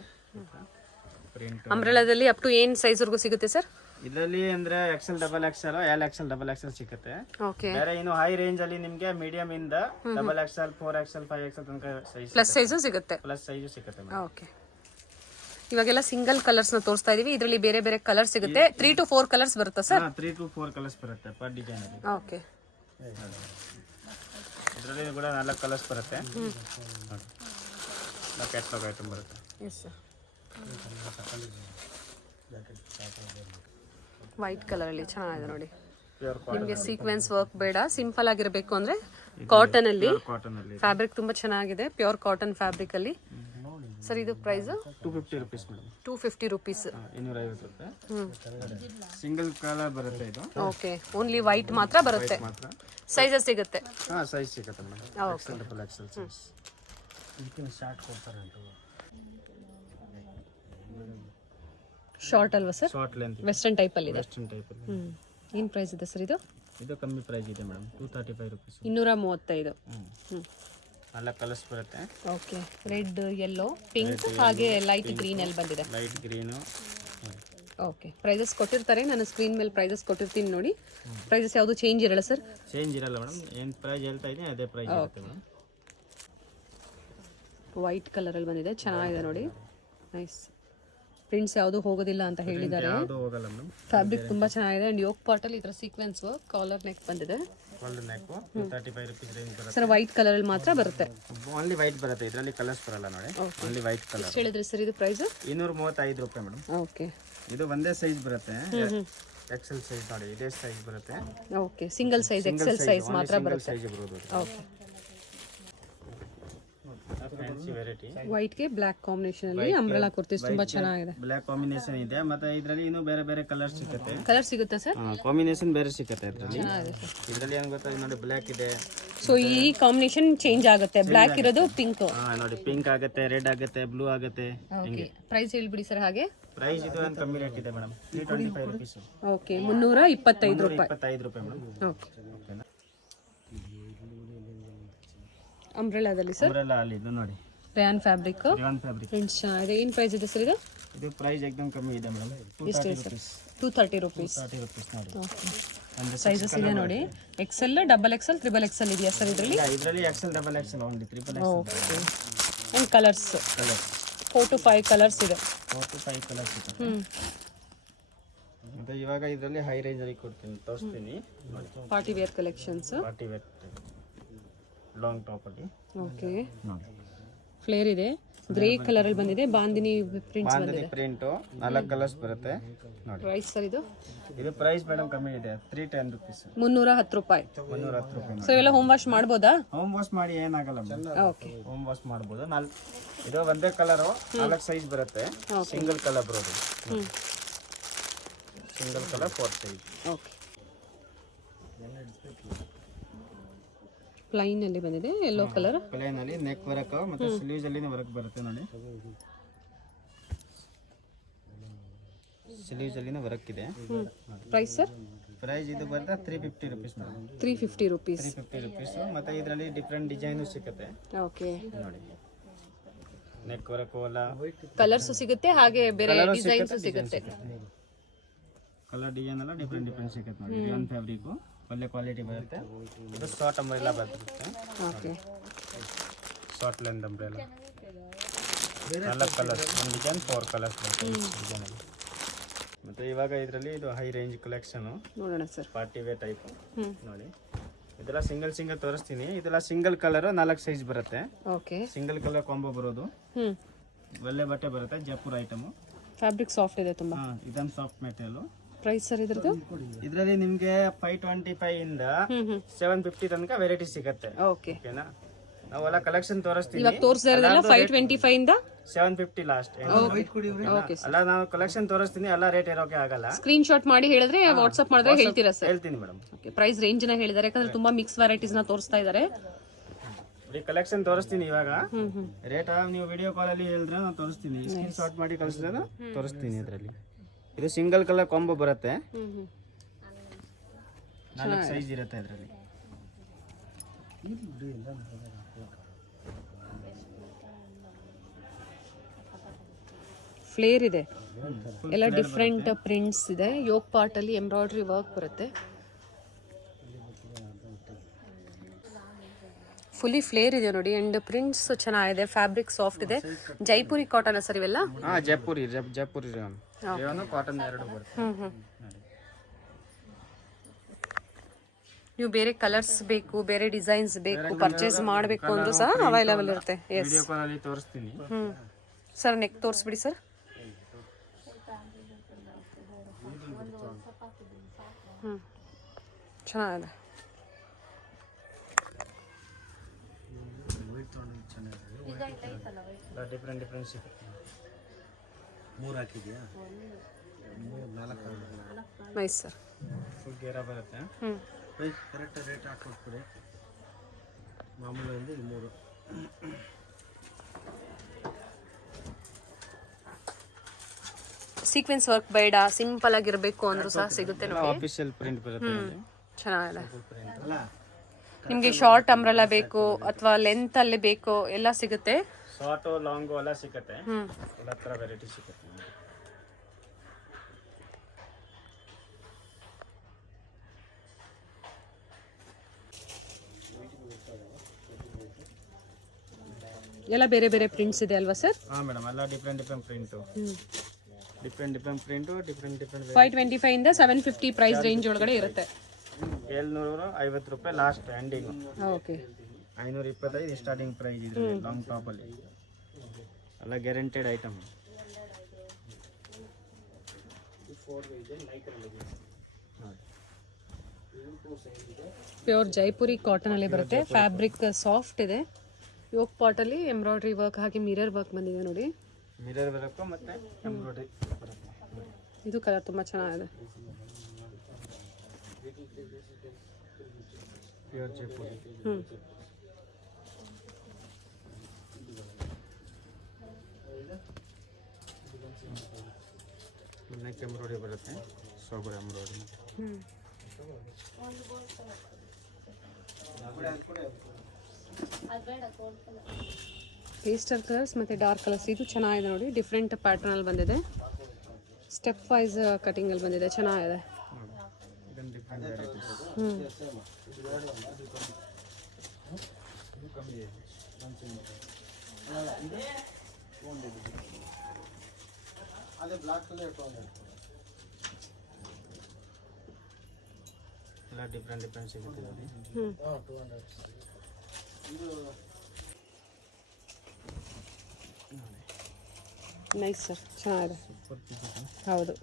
ಪ್ರಿಂಟ್ ಅಂಬ್ರೆಲಾದಲ್ಲಿ ಅಪ್ ಟು ಏನು ಸೈಜ್ ವರೆಗೂ ಸಿಗುತ್ತೆ ಸರ್? ಇದರಲ್ಲಿ ಅಂದ್ರೆ XL, XXL, LXL, XXL ಸಿಗುತ್ತೆ. ಓಕೆ. ಬೇರೆ ಇನ್ನು ಹೈ ರೇಂಜ್ ಅಲ್ಲಿ ನಿಮಗೆ ಮೀಡಿಯಂ ಇಂದ XXL, 4XL, 5XL ತನಕ ಸೈಜ್ ಪ್ಲಸ್ ಸೈಜು ಸಿಗುತ್ತೆ. ಪ್ಲಸ್ ಸೈಜ್ ಸಿಗುತ್ತೆ. ಓಕೆ. ಇವಾಗೆಲ್ಲ ಸಿಂಗಲ್ ಕಲರ್ಸ್ ನ ತೋರಿಸ್ತಾ ಇದೀವಿ. ಇದರಲ್ಲಿ ಬೇರೆ ಬೇರೆ ಕಲರ್ ಸಿಗುತ್ತೆ. 3 to 4 ಕಲರ್ಸ್ ಬರುತ್ತಾ ಸರ್? 3 to 4 ಕಲರ್ಸ್ ಬರುತ್ತೆ ಪರ್ ಡಿಸೈನ್ ಅಲ್ಲಿ. ಓಕೆ. ಇದರಲ್ಲಿ ಕೂಡ 4 ಕಲರ್ಸ್ ಬರುತ್ತೆ. ಕ್ಯಾಟ್ಲಾಗ್ ಐಟಮ್ ಬರುತ್ತೆ. Yes sir. ವೈಟ್ ಕಲರ್ ಅಲ್ಲಿ ಚೆನ್ನಾಗಿದೆ ನೋಡಿ. ನಿಮಗೆ ಸೀಕ್ವೆನ್ಸ್ ವರ್ಕ್ ಬೇಡ, ಸಿಂಪಲ್ ಆಗಿರಬೇಕು ಅಂದ್ರೆ ಕಾಟನ್ ಅಲ್ಲಿ. ಫ್ಯಾಬ್ರಿಕ್ ತುಂಬಾ ಚೆನ್ನಾಗಿದೆ, ಪ್ಯೂರ್ ಕಾಟನ್ ಫ್ಯಾಬ್ರಿಕ್ ಅಲ್ಲಿ. ಸರ್ ಇದು ಪ್ರೈಸ್ 250 ರೂಪೀಸ್ ಮೇಡಮ್. 250 ರೂಪೀಸ್. 250 ರೂಪಾಯಿ. ಸಿಂಗಲ್ ಕಲರ್ ಬರುತ್ತೆ ಇದು. ಓಕೆ, ಓನ್ಲಿ ವೈಟ್ ಮಾತ್ರ ಬರುತ್ತೆ. ಸೈಜಸ್ ಸಿಗುತ್ತೆ? ಹಾ, ಸೈಜ್ ಸಿಗುತ್ತೆ madam. Excel double XL size. ಇದಕ್ಕೆ ಶಾರ್ಟ್ ಕೊಡ್ತಾರೆ ಅಂತ. ಶಾರ್ಟ್ ಅಲ್ವಾ sir? Short length western type ಅಲ್ಲಿ ಇದೆ. ವೆಸ್ಟರ್ನ್ ಟೈಪ್ ಅಲ್ಲಿ. ಏನು ಪ್ರೈಸ್ ಇದೆ ಸರ್ ಇದು? ಇದು ಕಮ್ಮಿ ಪ್ರೈಸ್ ಇದೆ ಮೇಡಮ್, 235 ರೂಪೀಸ್. 235. ನಾಲ್ಕು ಕಲರ್ಸ್ ಬರುತ್ತೆ. ಓಕೆ, ರೆಡ್, ಯೆಲ್ಲೋ, ಪಿಂಕ್ ಹಾಗೆ ಲೈಟ್ ಗ್ರೀನ್ ಅಲ್ಲಿ ಬಂದಿದೆ. Light green. ಓಕೆ, ಪ್ರೈಸಸ್ ಕೊಟ್ಟಿರ್ತಾರೆ, ನಾನು ಸ್ಕ್ರೀನ್ ಮೇಲೆ ಪ್ರೈಸಸ್ ಕೊಟ್ಟಿರ್ತೀನಿ ನೋಡಿ. ಪ್ರೈಸಸ್ ಯಾವುದು ಚೇಂಜ್ ಇರಲ್ಲ ಸರ್? ಚೇಂಜ್ ಇರಲ್ಲ ಮೇಡಮ್, ಏನು ಪ್ರೈಸ್ ಹೇಳ್ತಾ ಇದ್ದೀನಿ ಅದೇ ಪ್ರೈಸ್ ಇರುತ್ತೆ ಮೇಡಮ್. ವೈಟ್ ಕಲರ್ ಅಲ್ಲಿ ಬಂದಿದೆ, ಚೆನ್ನಾಗಿದೆ ನೋಡಿ. ನೈಸ್. ಪ್ರಿಂಟ್ಸ್ ಯಾವುದು ಹೋಗೋದಿಲ್ಲ ಅಂತ ಹೇಳಿದ್ದಾರೆ. ಯಾವುದು ಹೋಗಲ್ಲ ಮೇಡಮ್. ಫ್ಯಾಬ್ರಿಕ್ ತುಂಬಾ ಚೆನ್ನಾಗಿದೆ. ಅಂಡ್ ಯೋಕ್ ಪಾರ್ಟ್ ಅಲ್ಲಿ ಇದರ ಸೀಕ್ವೆನ್ಸ್ ವರ್ಕ್, ಕಾಲರ್ ನೆಕ್ ಬಂದಿದೆ. ಕಾಲರ್ ನೆಕ್ 235 ರೂಪೀಸ್ ರೇಂಜ್ ಬರುತ್ತೆ ಸರ್. ವೈಟ್ ಕಲರ್ ಅಲ್ಲಿ ಮಾತ್ರ ಬರುತ್ತೆ. ಓನ್ಲಿ ವೈಟ್ ಬರುತ್ತೆ, ಇದರಲ್ಲಿ ಕಲರ್ಸ್ ಬರಲ್ಲ ನೋಡಿ. Only white colour. ಎಷ್ಟು ಹೇಳಿದ್ರಿ ಸರ್ ಇದು ಪ್ರೈಸ್? 235 ರೂಪಾಯಿ ಮೇಡಮ್. ಓಕೆ. ಇದು ಒಂದೇ ಸೈಜ್ ಬರುತ್ತೆ, ಎಕ್ಸೆಲ್ ಸೈಜ್ ನೋಡಿ, ಇದೇ ಸೈಜ್ ಬರುತ್ತೆ. Okay, single size XL size ಮಾತ್ರ ಬರುತ್ತೆ. ಸೈಜ್ ಬರೋದು. ಓಕೆ. Fancy variety. ವೈಟ್ ಗೆ ಬ್ಲಾಕ್ ಕಾಂಬಿನೇಷನ್ ಅಲ್ಲಿ ಅಂಬ್ರೆಲಾ ಕುರ್ತೀಸ್ ತುಂಬಾ ಚೆನ್ನಾಗಿದೆ. ಬ್ಲಾಕ್ ಕಾಂಬಿನೇಷನ್ ಇದೆ, ಮತ್ತೆ ಇದರಲ್ಲಿ ಇನ್ನೂ ಬೇರೆ ಬೇರೆ ಕಲರ್ ಸಿಗುತ್ತೆ. ಕಲರ್ ಸಿಗುತ್ತೆ ಸರ್? ಕಾಂಬಿನೇಷನ್ ಬೇರೆ ಸಿಗುತ್ತೆ ಇದರಲ್ಲಿ. ಇದರಲ್ಲಿ ಏನು ಗೊತ್ತಾ, ನೋಡಿ ಬ್ಲಾಕ್ ಇದೆ. ಸೊ ಈ ಕಾಂಬಿನೇಷನ್ ಚೇಂಜ್ ಆಗುತ್ತೆ. ಬ್ಲಾಕ್ ಇರೋದು ಪಿಂಕ್. ನೋಡಿ ಪಿಂಕ್ ಆಗುತ್ತೆ, ರೆಡ್ ಆಗುತ್ತೆ, ಬ್ಲೂ ಆಗುತ್ತೆ. ಓಕೆ, ಪ್ರೈಸ್ ಹೇಳ್ಬಿಡಿ ಸರ್. ಹಾಗೆ ಪ್ರೈಸ್ ಇದು ಒಂದು ಕಮ್ಮಿ ರೇಟ್ ಇದೆ ಮೇಡಮ್, 325 ರೂಪೀಸ್. ಓಕೆ, 325 ರೂಪಾಯಿ. 25 ರೂಪಾಯಿ ಮೇಡಮ್. ಓಕೆ. ಅಂಬ್ರೆಲಾದಲ್ಲಿ ಸರ್? ಅಂಬ್ರೆಲಾ ಅಲ್ಲಿ ಇದು ನೋಡಿ, rayon fabric. Rayon fabric. Friends ಚೆನ್ನಾಗಿದೆ. ಏನು ಪ್ರೈಸ್ ಇದೆ ಸರ್ ಇದು? ಇದು ಪ್ರೈಸ್ ಏಕದಮ್ ಕಮ್ಮಿ ಇದೆ ಮೇಡಮ್, 230 ರೂಪೀಸ್. 230 ರೂಪೀಸ್. 30 ರೂಪೀಸ್ ನೋಡಿ. ಓಕೆ. ಸೈಜಸ್ ಇದೆ ನೋಡಿ, XL, double XL, triple XL ಇದೆಯಾ ಸರ್ ಇದರಲ್ಲಿ? ಇದರಲ್ಲಿ XL, double XL, only triple XL. Okay. And colours 4 to 5 colours ಇದೆ. 4 to 5 ಕಲರ್ಸ್ ಇದೆ. ಮತ್ತೆ ಇವಾಗ ಇದರಲ್ಲಿ ಹೈ ರೇಂಜ್ ಅಲ್ಲಿ ಕೊಡ್ತೀನಿ, ತೋರಿಸ್ತೀನಿ ನೋಡಿ. Party wear collections. Party wear long top ಅಲ್ಲಿ. ಓಕೆ. ನೋಡಿ ಫ್ಲೇರ್ ಇದೆ, ಗ್ರೇ ಕಲರ್ ಅಲ್ಲಿ ಬಂದಿದೆ. ಬಾಂದಿನಿ ಪ್ರಿಂಟ್ಸ್ ಬಂದಿದೆ. ಪ್ರಿಂಟ್ 4 ಕಲರ್ಸ್ ಬರುತ್ತೆ ನೋಡಿ. ಪ್ರೈಸ್ ಸರ್ ಇದು? ಇದು ಪ್ರೈಸ್ ಮೇಡಮ್ ಕಮ್ಮಿ ಇದೆ, 310 ರೂಪೀಸ್. 310 ರೂಪಾಯಿ. 310 ರೂಪಾಯಿ. ಸೊ ಇವೆಲ್ಲ ಹೋಮ್ ವಾಶ್ ಮಾಡ್ಬೋದಾ? ಹೋಮ್ ವಾಶ್ ಮಾಡಿ ಏನಾಗಲ್ಲ ಮೇಡಮ್. ಓಕೆ, ಹೋಮ್ ವಾಶ್ ಮಾಡ್ಬೋದು. ಇದು ಒಂದೇ ಕಲರ್ 4 ಸೈಜ್ ಬರುತ್ತೆ. ಸಿಂಗಲ್ ಕಲರ್ ಬರೋದು, single colour 4 size. Okay. Plain ಅಲ್ಲಿ ಬಂದಿದೆ, ಯೆಲ್ಲೋ ಕಲರ್. ಪ್ಲೇನ್ ಅಲ್ಲಿ ನೆಕ್ ವರ್ಕ್ ಮತ್ತೆ ಸ್ಲೀವ್ಸ್ ಅಲ್ಲಿ ವರ್ಕ್ ಬರುತ್ತೆ ನೋಡಿ. ಸ್ಲೀವ್ಸ್ ಅಲ್ಲಿ ವರ್ಕ್ ಇದೆ. Price sir? ಪ್ರೈಸ್ ಇದು ಬರುತ್ತೆ 350 ರೂಪೀಸ್ ಮೇಡಮ್. 350 ರೂಪೀಸ್. 350 ರೂಪೀಸ್. ಮತ್ತೆ ಇದರಲ್ಲಿ ಡಿಫ್ರೆಂಟ್ ಡಿಸೈನು ಸಿಗುತ್ತೆ. ಓಕೆ. ನೋಡಿ ನೆಕ್ ವರ್ಕ್ ಎಲ್ಲ ಕಲರ್ಸ್ ಸಿಗುತ್ತೆ, ಹಾಗೆ ಬೇರೆ ಡಿಸೈನ್ಸ್ ಸಿಗುತ್ತೆ. ಕಲರ್ ಡಿಸೈನ್ ಎಲ್ಲ ಡಿಫ್ರೆಂಟ್ ಡಿಫ್ರೆಂಟ್ ಸಿಗುತ್ತೆ ನೋಡಿ. ರೇಯಾನ್ ಫ್ಯಾಬ್ರಿಕ್ ಒಳ್ಳೆ ಕ್ವಾಲಿಟಿ ಬರುತ್ತೆ. ಇದು ಶಾರ್ಟ್ ಅಂಬ್ರೆಲಾ ಬರುತ್ತೆ. Okay. Short length umbrella 4 colours, ಒಂದು ಡಿಸೈನ್ 4 ಕಲರ್ಸ್ ಬರುತ್ತೆ ಡಿಸೈನ್ ಅಲ್ಲಿ. ಮತ್ತೆ ಇವಾಗ ಇದರಲ್ಲಿ ಇದು ಹೈ ರೇಂಜ್ ಕಲೆಕ್ಷನ್ ನೋಡೋಣ ಸರ್. ಪಾರ್ಟಿ ವೇರ್ ಟೈಪ್ ನೋಡಿ. ಇದೆಲ್ಲ ಸಿಂಗಲ್ ಸಿಂಗಲ್ ತೋರಿಸ್ತೀನಿ. ಇದೆಲ್ಲ ಸಿಂಗಲ್ ಕಲರ್ 4 ಸೈಜ್ ಬರುತ್ತೆ. ಓಕೆ. ಸಿಂಗಲ್ ಕಲರ್ ಕಾಂಬೋ ಬರೋದು. ಒಳ್ಳೆ ಬಟ್ಟೆ ಬರುತ್ತೆ, ಜೈಪುರ್ ಐಟಮ್. ಫ್ಯಾಬ್ರಿಕ್ ಸಾಫ್ಟ್ ಇದೆ ತುಂಬಾ. ಇದೊಂದು ಸಾಫ್ಟ್ ಮೆಟೀರಿಯಲ್. ಪ್ರೈಸ್ ಸರ್ ಇದ್ರದ್ದು? ಇದರಲ್ಲಿ ನಿಮಗೆ 525 ಇಂದ 750 ತನಕ ವೆರೈಟಿ ಸಿಗುತ್ತೆ. ಓಕೆ. ಓಕೆನಾ? ನಾವೆಲ್ಲ ಕಲೆಕ್ಷನ್ ತೋರಿಸ್ತೀವಿ. ಇವಾಗ ತೋರಿಸ್ತಾ ಇರೋದೆಲ್ಲ 525 ಇಂದ 750 ಲಾಸ್ಟ್. ಓಕೆ. ಅಲ್ಲ ನಾವು ಕಲೆಕ್ಷನ್ ತೋರಿಸ್ತೀನಿ, ಎಲ್ಲ ರೇಟ್ ಇರೋಕೆ ಆಗಲ್ಲ. ಸ್ಕ್ರೀನ್ ಶಾಟ್ ಮಾಡಿ ಹೇಳಿದ್ರೆ ವಾಟ್ಸ್ಆಪ್ ಮಾಡಿದ್ರೆ ಹೇಳ್ತೀರಾ ಸರ್? ಹೇಳ್ತೀನಿ ಮೇಡಮ್. ಓಕೆ. ಪ್ರೈಸ್ ರೇಂಜ್ ನ ಹೇಳಿದ್ದಾರೆ, ಯಾಕಂದ್ರೆ ತುಂಬಾ ಮಿಕ್ಸ್ ವೆರೈಟೀಸ್ ನ ತೋರಿಸ್ತಾ ಇದ್ದಾರೆ. ಕಲೆಕ್ಷನ್ ತೋರಿಸ್ತೀನಿ ಇವಾಗ. ರೇಟ್ ನೀವು ವಿಡಿಯೋ ಕಾಲ್ ಅಲ್ಲಿ ಹೇಳಿದ್ರೆ ನಾನು ತೋರಿಸ್ತೀನಿ, ಸ್ಕ್ರೀನ್ ಶಾಟ್ ಮಾಡಿ ಕಳಿಸಿದ್ರೆ ತೋರಿಸ್ತೀನಿ. ಇದರಲ್ಲಿ ಇದು ಸಿಂಗಲ್ ಕಲರ್ ಕಾಂಬೋ ಬರುತ್ತೆ. 4 ಸೈಜ್ ಇರುತ್ತೆ ಇದರಲ್ಲಿ. ಫ್ಲೇರ್ ಇದೆ, ಎಲ್ಲ ಡಿಫ್ರೆಂಟ್ ಪ್ರಿಂಟ್ಸ್ ಇದೆ. ಯೋಕ್ ಪಾರ್ಟ್ ಅಲ್ಲಿ ಎಂಬ್ರಾಯ್ಡ್ರಿ ವರ್ಕ್ ಬರುತ್ತೆ. ಫುಲ್ಲಿ ಫ್ಲೇರ್ ಇದೆ ನೋಡಿ ಅಂಡ್ ಪ್ರಿಂಟ್ಸ್ ಚೆನ್ನಾಗಿದೆ, ಫ್ಯಾಬ್ರಿಕ್ ಸಾಫ್ಟ್ ಇದೆ. ಜೈಪುರಿ ಕಾಟನ್ ಸರ್ ಇವೆಲ್ಲ? ಹಾ ಜೈಪುರಿ ರೇಯಾನ್ ಕಾಟನ್ ಎರಡು ಬರುತ್ತೆ. ನೀವು ಬೇರೆ ಕಲರ್ಸ್ ಬೇಕು, ಬೇರೆ ಡಿಸೈನ್ಸ್ ಬೇಕು, ಪರ್ಚೇಸ್ ಮಾಡಬೇಕು ಅಂದ್ರೂ ಸಹ ಅವೈಲೇಬಲ್ ಇರುತ್ತೆ. ಎಸ್ ವಿಡಿಯೋ ಕಾಲ್ ಅಲ್ಲಿ ತೋರಿಸ್ತೀನಿ. ಸರ್ ನೆಕ್ ತೋರಿಸ್ಬಿಡಿ ಸರ್. ಚೆನ್ನಾಗಿದೆ. ಡಿಫ್ರೆಂಟ್ ಸಿಗುತ್ತೆ. 3 ಹಾಕಿದ್ಯಾ? 4 ನೈಸ್ ಸರ್. ಫುಲ್ ಗೇರಾ ಬರುತ್ತೆ. ಕರೆಕ್ಟ್ ರೇಟ್ ಹಾಕ್ಕೊಟ್ಬಿಡಿ. ಮಾಮೂಲಿ ಒಂದು 3. ಸೀಕ್ವೆನ್ಸ್ ವರ್ಕ್ ಬೇಡ, ಸಿಂಪಲ್ ಆಗಿರಬೇಕು ಅಂದ್ರೂ ಸಹ ಸಿಗುತ್ತೆ ನೋಡಿ. ಆಫೀಷಿಯಲ್ ಪ್ರಿಂಟ್ ಬರುತ್ತೆ. ಚೆನ್ನಾಗಿದೆ. ನಿಮಗೆ ಶಾರ್ಟ್ ಅಂಬ್ರೆಲಾ ಬೇಕು ಅಥವಾ ಲೆಂತ್ ಅಲ್ಲಿ ಬೇಕು ಎಲ್ಲ ಸಿಗುತ್ತೆ. ಶಾರ್ಟ್ ಲಾಂಗ್ ಎಲ್ಲ ಸಿಗುತ್ತೆ. ಎಲ್ಲ ತರ ವೆರೈಟಿ ಸಿಗುತ್ತೆ. ಎಲ್ಲ ಬೇರೆ ಬೇರೆ ಪ್ರಿಂಟ್ಸ್ ಇದೆ ಅಲ್ವಾ ಸರ್? ಹಾ ಮೇಡಮ್, ಎಲ್ಲ ಡಿಫ್ರೆಂಟ್ ಪ್ರಿಂಟ್. ಡಿಫ್ರೆಂಟ್ ಡಿಫ್ರೆಂಟ್ 525 ಇಂದ 750 ಪ್ರೈಸ್ ರೇಂಜ್ ಒಳಗಡೆ ಇರುತ್ತೆ. 750 ರೂಪಾಯಿ last ending. Okay. 525 starting price ಇದೆ ಲಾಂಗ್ ಟಾಪ್ ಅಲ್ಲಿ. ಎಲ್ಲ guaranteed item. Pure Jaipuri cotton ಅಲ್ಲಿ ಬರುತ್ತೆ. ಫ್ಯಾಬ್ರಿಕ್ ಸಾಫ್ಟ್ ಇದೆ. ಯೋಕ್ ಪಾಟ್ ಅಲ್ಲಿ ಎಂಬ್ರಾಯ್ಡ್ರಿ ವರ್ಕ್ ಹಾಗೆ ಮಿರರ್ ವರ್ಕ್ ಬಂದಿದೆ ನೋಡಿ. ಮಿರರ್ ವರ್ಕ್ ಮತ್ತೆ ಎಂಬ್ರಾಯ್ಡ್ರಿ ಬರುತ್ತೆ. ಇದು ಕಲರ್ ತುಂಬಾ ಚೆನ್ನಾಗಿದೆ. ಪ್ಯೂರ್ ಜೈಪುರಿ. ನೆಕ್ ಎಂಬ್ರಾಯ್ಡ್ರಿ ಬರುತ್ತೆ. Sober embroidery. ಪೇಸ್ಟಲ್ ಕಲರ್ಸ್ ಮತ್ತು ಡಾರ್ಕ್ ಕಲರ್ಸ್ ಇದು ಚೆನ್ನಾಗಿದೆ ನೋಡಿ. ಡಿಫ್ರೆಂಟ್ ಪ್ಯಾಟರ್ನ್ ಅಲ್ಲಿ ಬಂದಿದೆ. ಸ್ಟೆಪ್ ವೈಸ್ ಕಟಿಂಗ್ ಅಲ್ಲಿ ಬಂದಿದೆ, ಚೆನ್ನಾಗಿದೆ. ಎಲ್ಲ ಡಿಫ್ರೆಂಟ್ ಸಿಗುತ್ತೆ ನೋಡಿ. ನೈಸ್ ಸರ್, ಚೆನ್ನಾಗಿದೆ. ಹೌದು,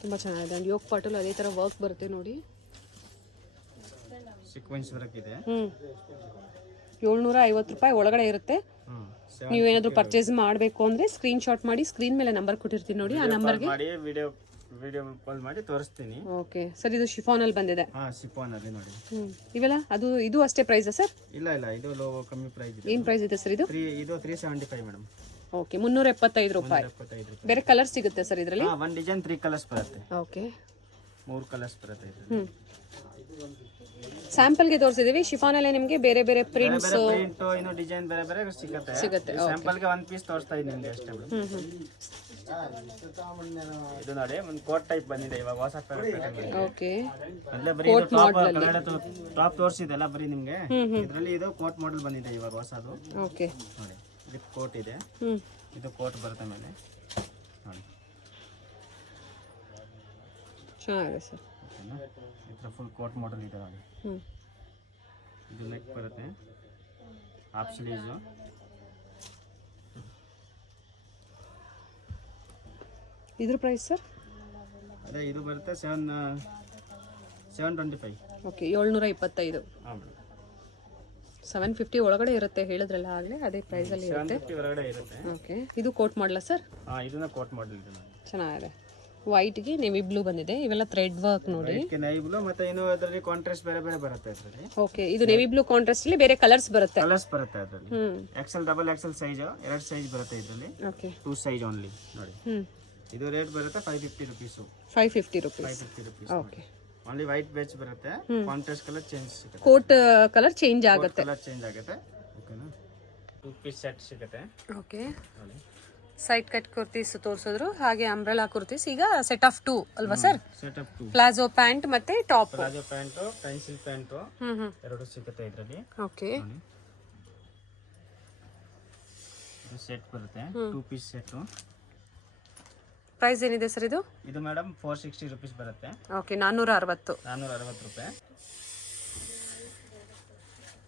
ತುಂಬ ಚೆನ್ನಾಗಿದೆ. ಆ್ಯಂಡ್ ಯೋಕ್ ಪಾಟಲ್ಲಿ ಅದೇ ಥರ ವರ್ಕ್ ಬರುತ್ತೆ ನೋಡಿ. ಸೀಕ್ವೆನ್ಸ್ ವರ್ಕ್ ಇದೆ. 750 ರೂಪಾಯಿ ಒಳಗಡೆ ಇರುತ್ತೆ. ನೀವೇನಾದರೂ ಪರ್ಚೇಸ್ ಮಾಡಬೇಕು ಅಂದರೆ ಸ್ಕ್ರೀನ್ ಶಾಟ್ ಮಾಡಿ ಸ್ಕ್ರೀನ್ ಮೇಲೆ ನಂಬರ್ ಕೊಟ್ಟಿರ್ತೀನಿ ನೋಡಿ. ಆ ನಂಬರ್ಗೆ ವಿಡಿಯೋ ಕಾಲ್ ಮಾಡಿ ತೋರಿಸ್ತೀನಿ. Okay sir. ಇದು ಶಿಫಾನ್ ಅಲ್ಲಿ ಬಂದಿದೆ. ಶಿಫಾನ್ ಅಲ್ಲಿ ನೋಡಿ. ಇವೆಲ್ಲ ಇದು ಅಷ್ಟೇ ಪ್ರೈಸಾ ಸರ್? ಇಲ್ಲ ಇದು ಕಮ್ಮಿ ಪ್ರೈಸ್ ಇದೆ. ಏನು ಪ್ರೈಸ್ ಇದೆ ಸರ್ ಇದು? ಇದು 375 ಮೇಡಮ್. ಓಕೆ, 375 ರೂಪಾಯಿ. ಬೇರೆ ಕಲರ್ ಸಿಗುತ್ತೆ ಸರ್ ಇದರಲ್ಲಿ? ಒಂದು ಡಿಸೈನ್ 3 ಕಲರ್ಸ್ ಬರುತ್ತೆ. ಓಕೆ, 3 ಕಲರ್ಸ್ ಬರುತ್ತೆ. ಸ್ಯಾಂಪಲ್ಗೆ ತೋರಿಸಿದೀವಿ. ಶಿಫಾನಲ್ಲೇ ನಿಮಗೆ ಬೇರೆ ಬೇರೆ ಪ್ರಿಂಟ್ಸ್ ಇನ್ನು ಡಿಸೈನ್ ಬೇರೆ ಬೇರೆ ಸಿಗುತ್ತೆ. ಸ್ಯಾಂಪಲ್ಗೆ ಒಂದು ಪೀಸ್ ತೋರಿಸ್ತಾ ಇದ್ದೀನಿ ನಿಮಗೆ ಅಷ್ಟೇ ಮೇಡಮ್. ಇದು ನೋಡಿ, ಒಂದು ಕೋಟ್ ಟೈಪ್ ಬಂದಿದೆ ಇವಾಗ ಹೊಸ ಪ್ಯಾಟರ್ನ್. ಓಕೆ, ಅಲ್ಲೇ ಬರೀ ಟಾಪ್ ತೋರಿಸಿದೆಲ್ಲ ಬರೀ ನಿಮಗೆ. ಇದರಲ್ಲಿ ಇದು ಕೋಟ್ ಮಾಡೆಲ್ ಬಂದಿದೆ ಇವಾಗ ಹೊಸದು. ಓಕೆ ನೋಡಿ, ಇದು ಕೋಟ್ ಇದೆ. ಇದು ಕೋಟ್ ಬರುತ್ತೆ ಮೇಲೆ ನೋಡಿ. ಚೆನ್ನಾಗಿದೆ ಸರ್. ಓಕೆನಾ? ಈ ಥರ ಫುಲ್ ಕೋಟ್ ಮಾಡೆಲ್ ಇದೆ ನೋಡಿ. ಇದು ನೆಕ್ ಬರುತ್ತೆ, ಹಾಫ್ ಸ್ಲೀವ್ಸು. ಇದ್ರ ಪ್ರೈಸ್ ಸರ್? ಅದೇ ಇದು ಬರುತ್ತೆ 725. ಓಕೆ, 725. ಹಾಂ, 750 ಒಳಗಡೆ ಇರುತ್ತೆ ಹೇಳಿದ್ರಲ್ಲ ಆಗಲೇ, ಅದೇ ಪ್ರೈಸಲ್ಲಿ ಇರುತ್ತೆ. 750 ಹೊರಗಡೆ ಇರುತ್ತೆ. ಓಕೆ, ಇದು ಕೋಟ್ ಮಾಡಲ ಸರ್? ಹಾಂ, ಇದನ್ನ ಕೋಟ್ ಮಾಡೆಲ್ ಇದೆ. ಚೆನ್ನಾಗಿದೆ. ವೈಟ್ಗೆ ನೇವಿ ಬ್ಲೂ ಬಂದಿದೆ. ಇವೆಲ್ಲ ಥ್ರೆಡ್ ವರ್ಕ್ ನೋಡಿ. ನೇವಿ ಬ್ಲೂ ಮತ್ತೆ ಇನ್ನು ಅದರಲ್ಲಿ ಕಾಂಟ್ರಾಸ್ಟ್ ಬೇರೆ ಬೇರೆ ಬರುತ್ತೆ ಅದರಲ್ಲಿ. ಓಕೆ, ಇದು ನೇವಿ ಬ್ಲೂ ಕಾಂಟ್ರಾಸ್ಟ್ ಅಲ್ಲಿ ಬೇರೆ ಕಲರ್ಸ್ ಬರುತ್ತೆ. ಅದರಲ್ಲಿ XL double XL size 2 size ಬರುತ್ತೆ ಇದರಲ್ಲಿ. ಓಕೆ, 2 ಸೈಜ್ ಓನ್ಲಿ ನೋಡಿ. ಇದು ರೇಟ್ ಬರುತ್ತೆ 550 rupees. 550 rupees. Okay, only white base ಬರುತ್ತೆ. ಕಾಂಟ್ರಾಸ್ಟ್ ಕಲರ್ ಚೇಂಜ್ ಸಿಗುತ್ತೆ. ಕೋಟ್ ಕಲರ್ ಚೇಂಜ್ ಆಗುತ್ತೆ. ಓಕೆನಾ? 2 ಪೀಸ್ ಸೆಟ್ ಸಿಗುತ್ತೆ. ಓಕೆ, ಸೈಡ್ ಕಟ್ ಕುರ್ತೀಸ್ ತೋರಿಸಿದ್ರು, ಹಾಗೆ ಅಂಬ್ರೆಲಾ ಕುರ್ತೀಸ್. ಈಗ ಸೆಟ್ ಆಫ್ 2 ಅಲ್ವಾ sir? Set of 2. Palazzo pant ಮತ್ತೆ top. Palazzo pant, pencil pant ಎರಡು ಸಿಗುತ್ತೆ ಇದರಲ್ಲಿ. ಓಕೆ, ಇದು ಸೆಟ್ ಬರುತ್ತೆ 2 ಪೀಸ್ ಸೆಟ್. ಪ್ರೈಸ್ ಏನಿದೆ ಸರ್ ಇದು? ಇದು ಮೇಡಮ್ 460 ರುಪೀಸ್ ಬರುತ್ತೆ. ಓಕೆ 460 ರೂಪಾಯಿ.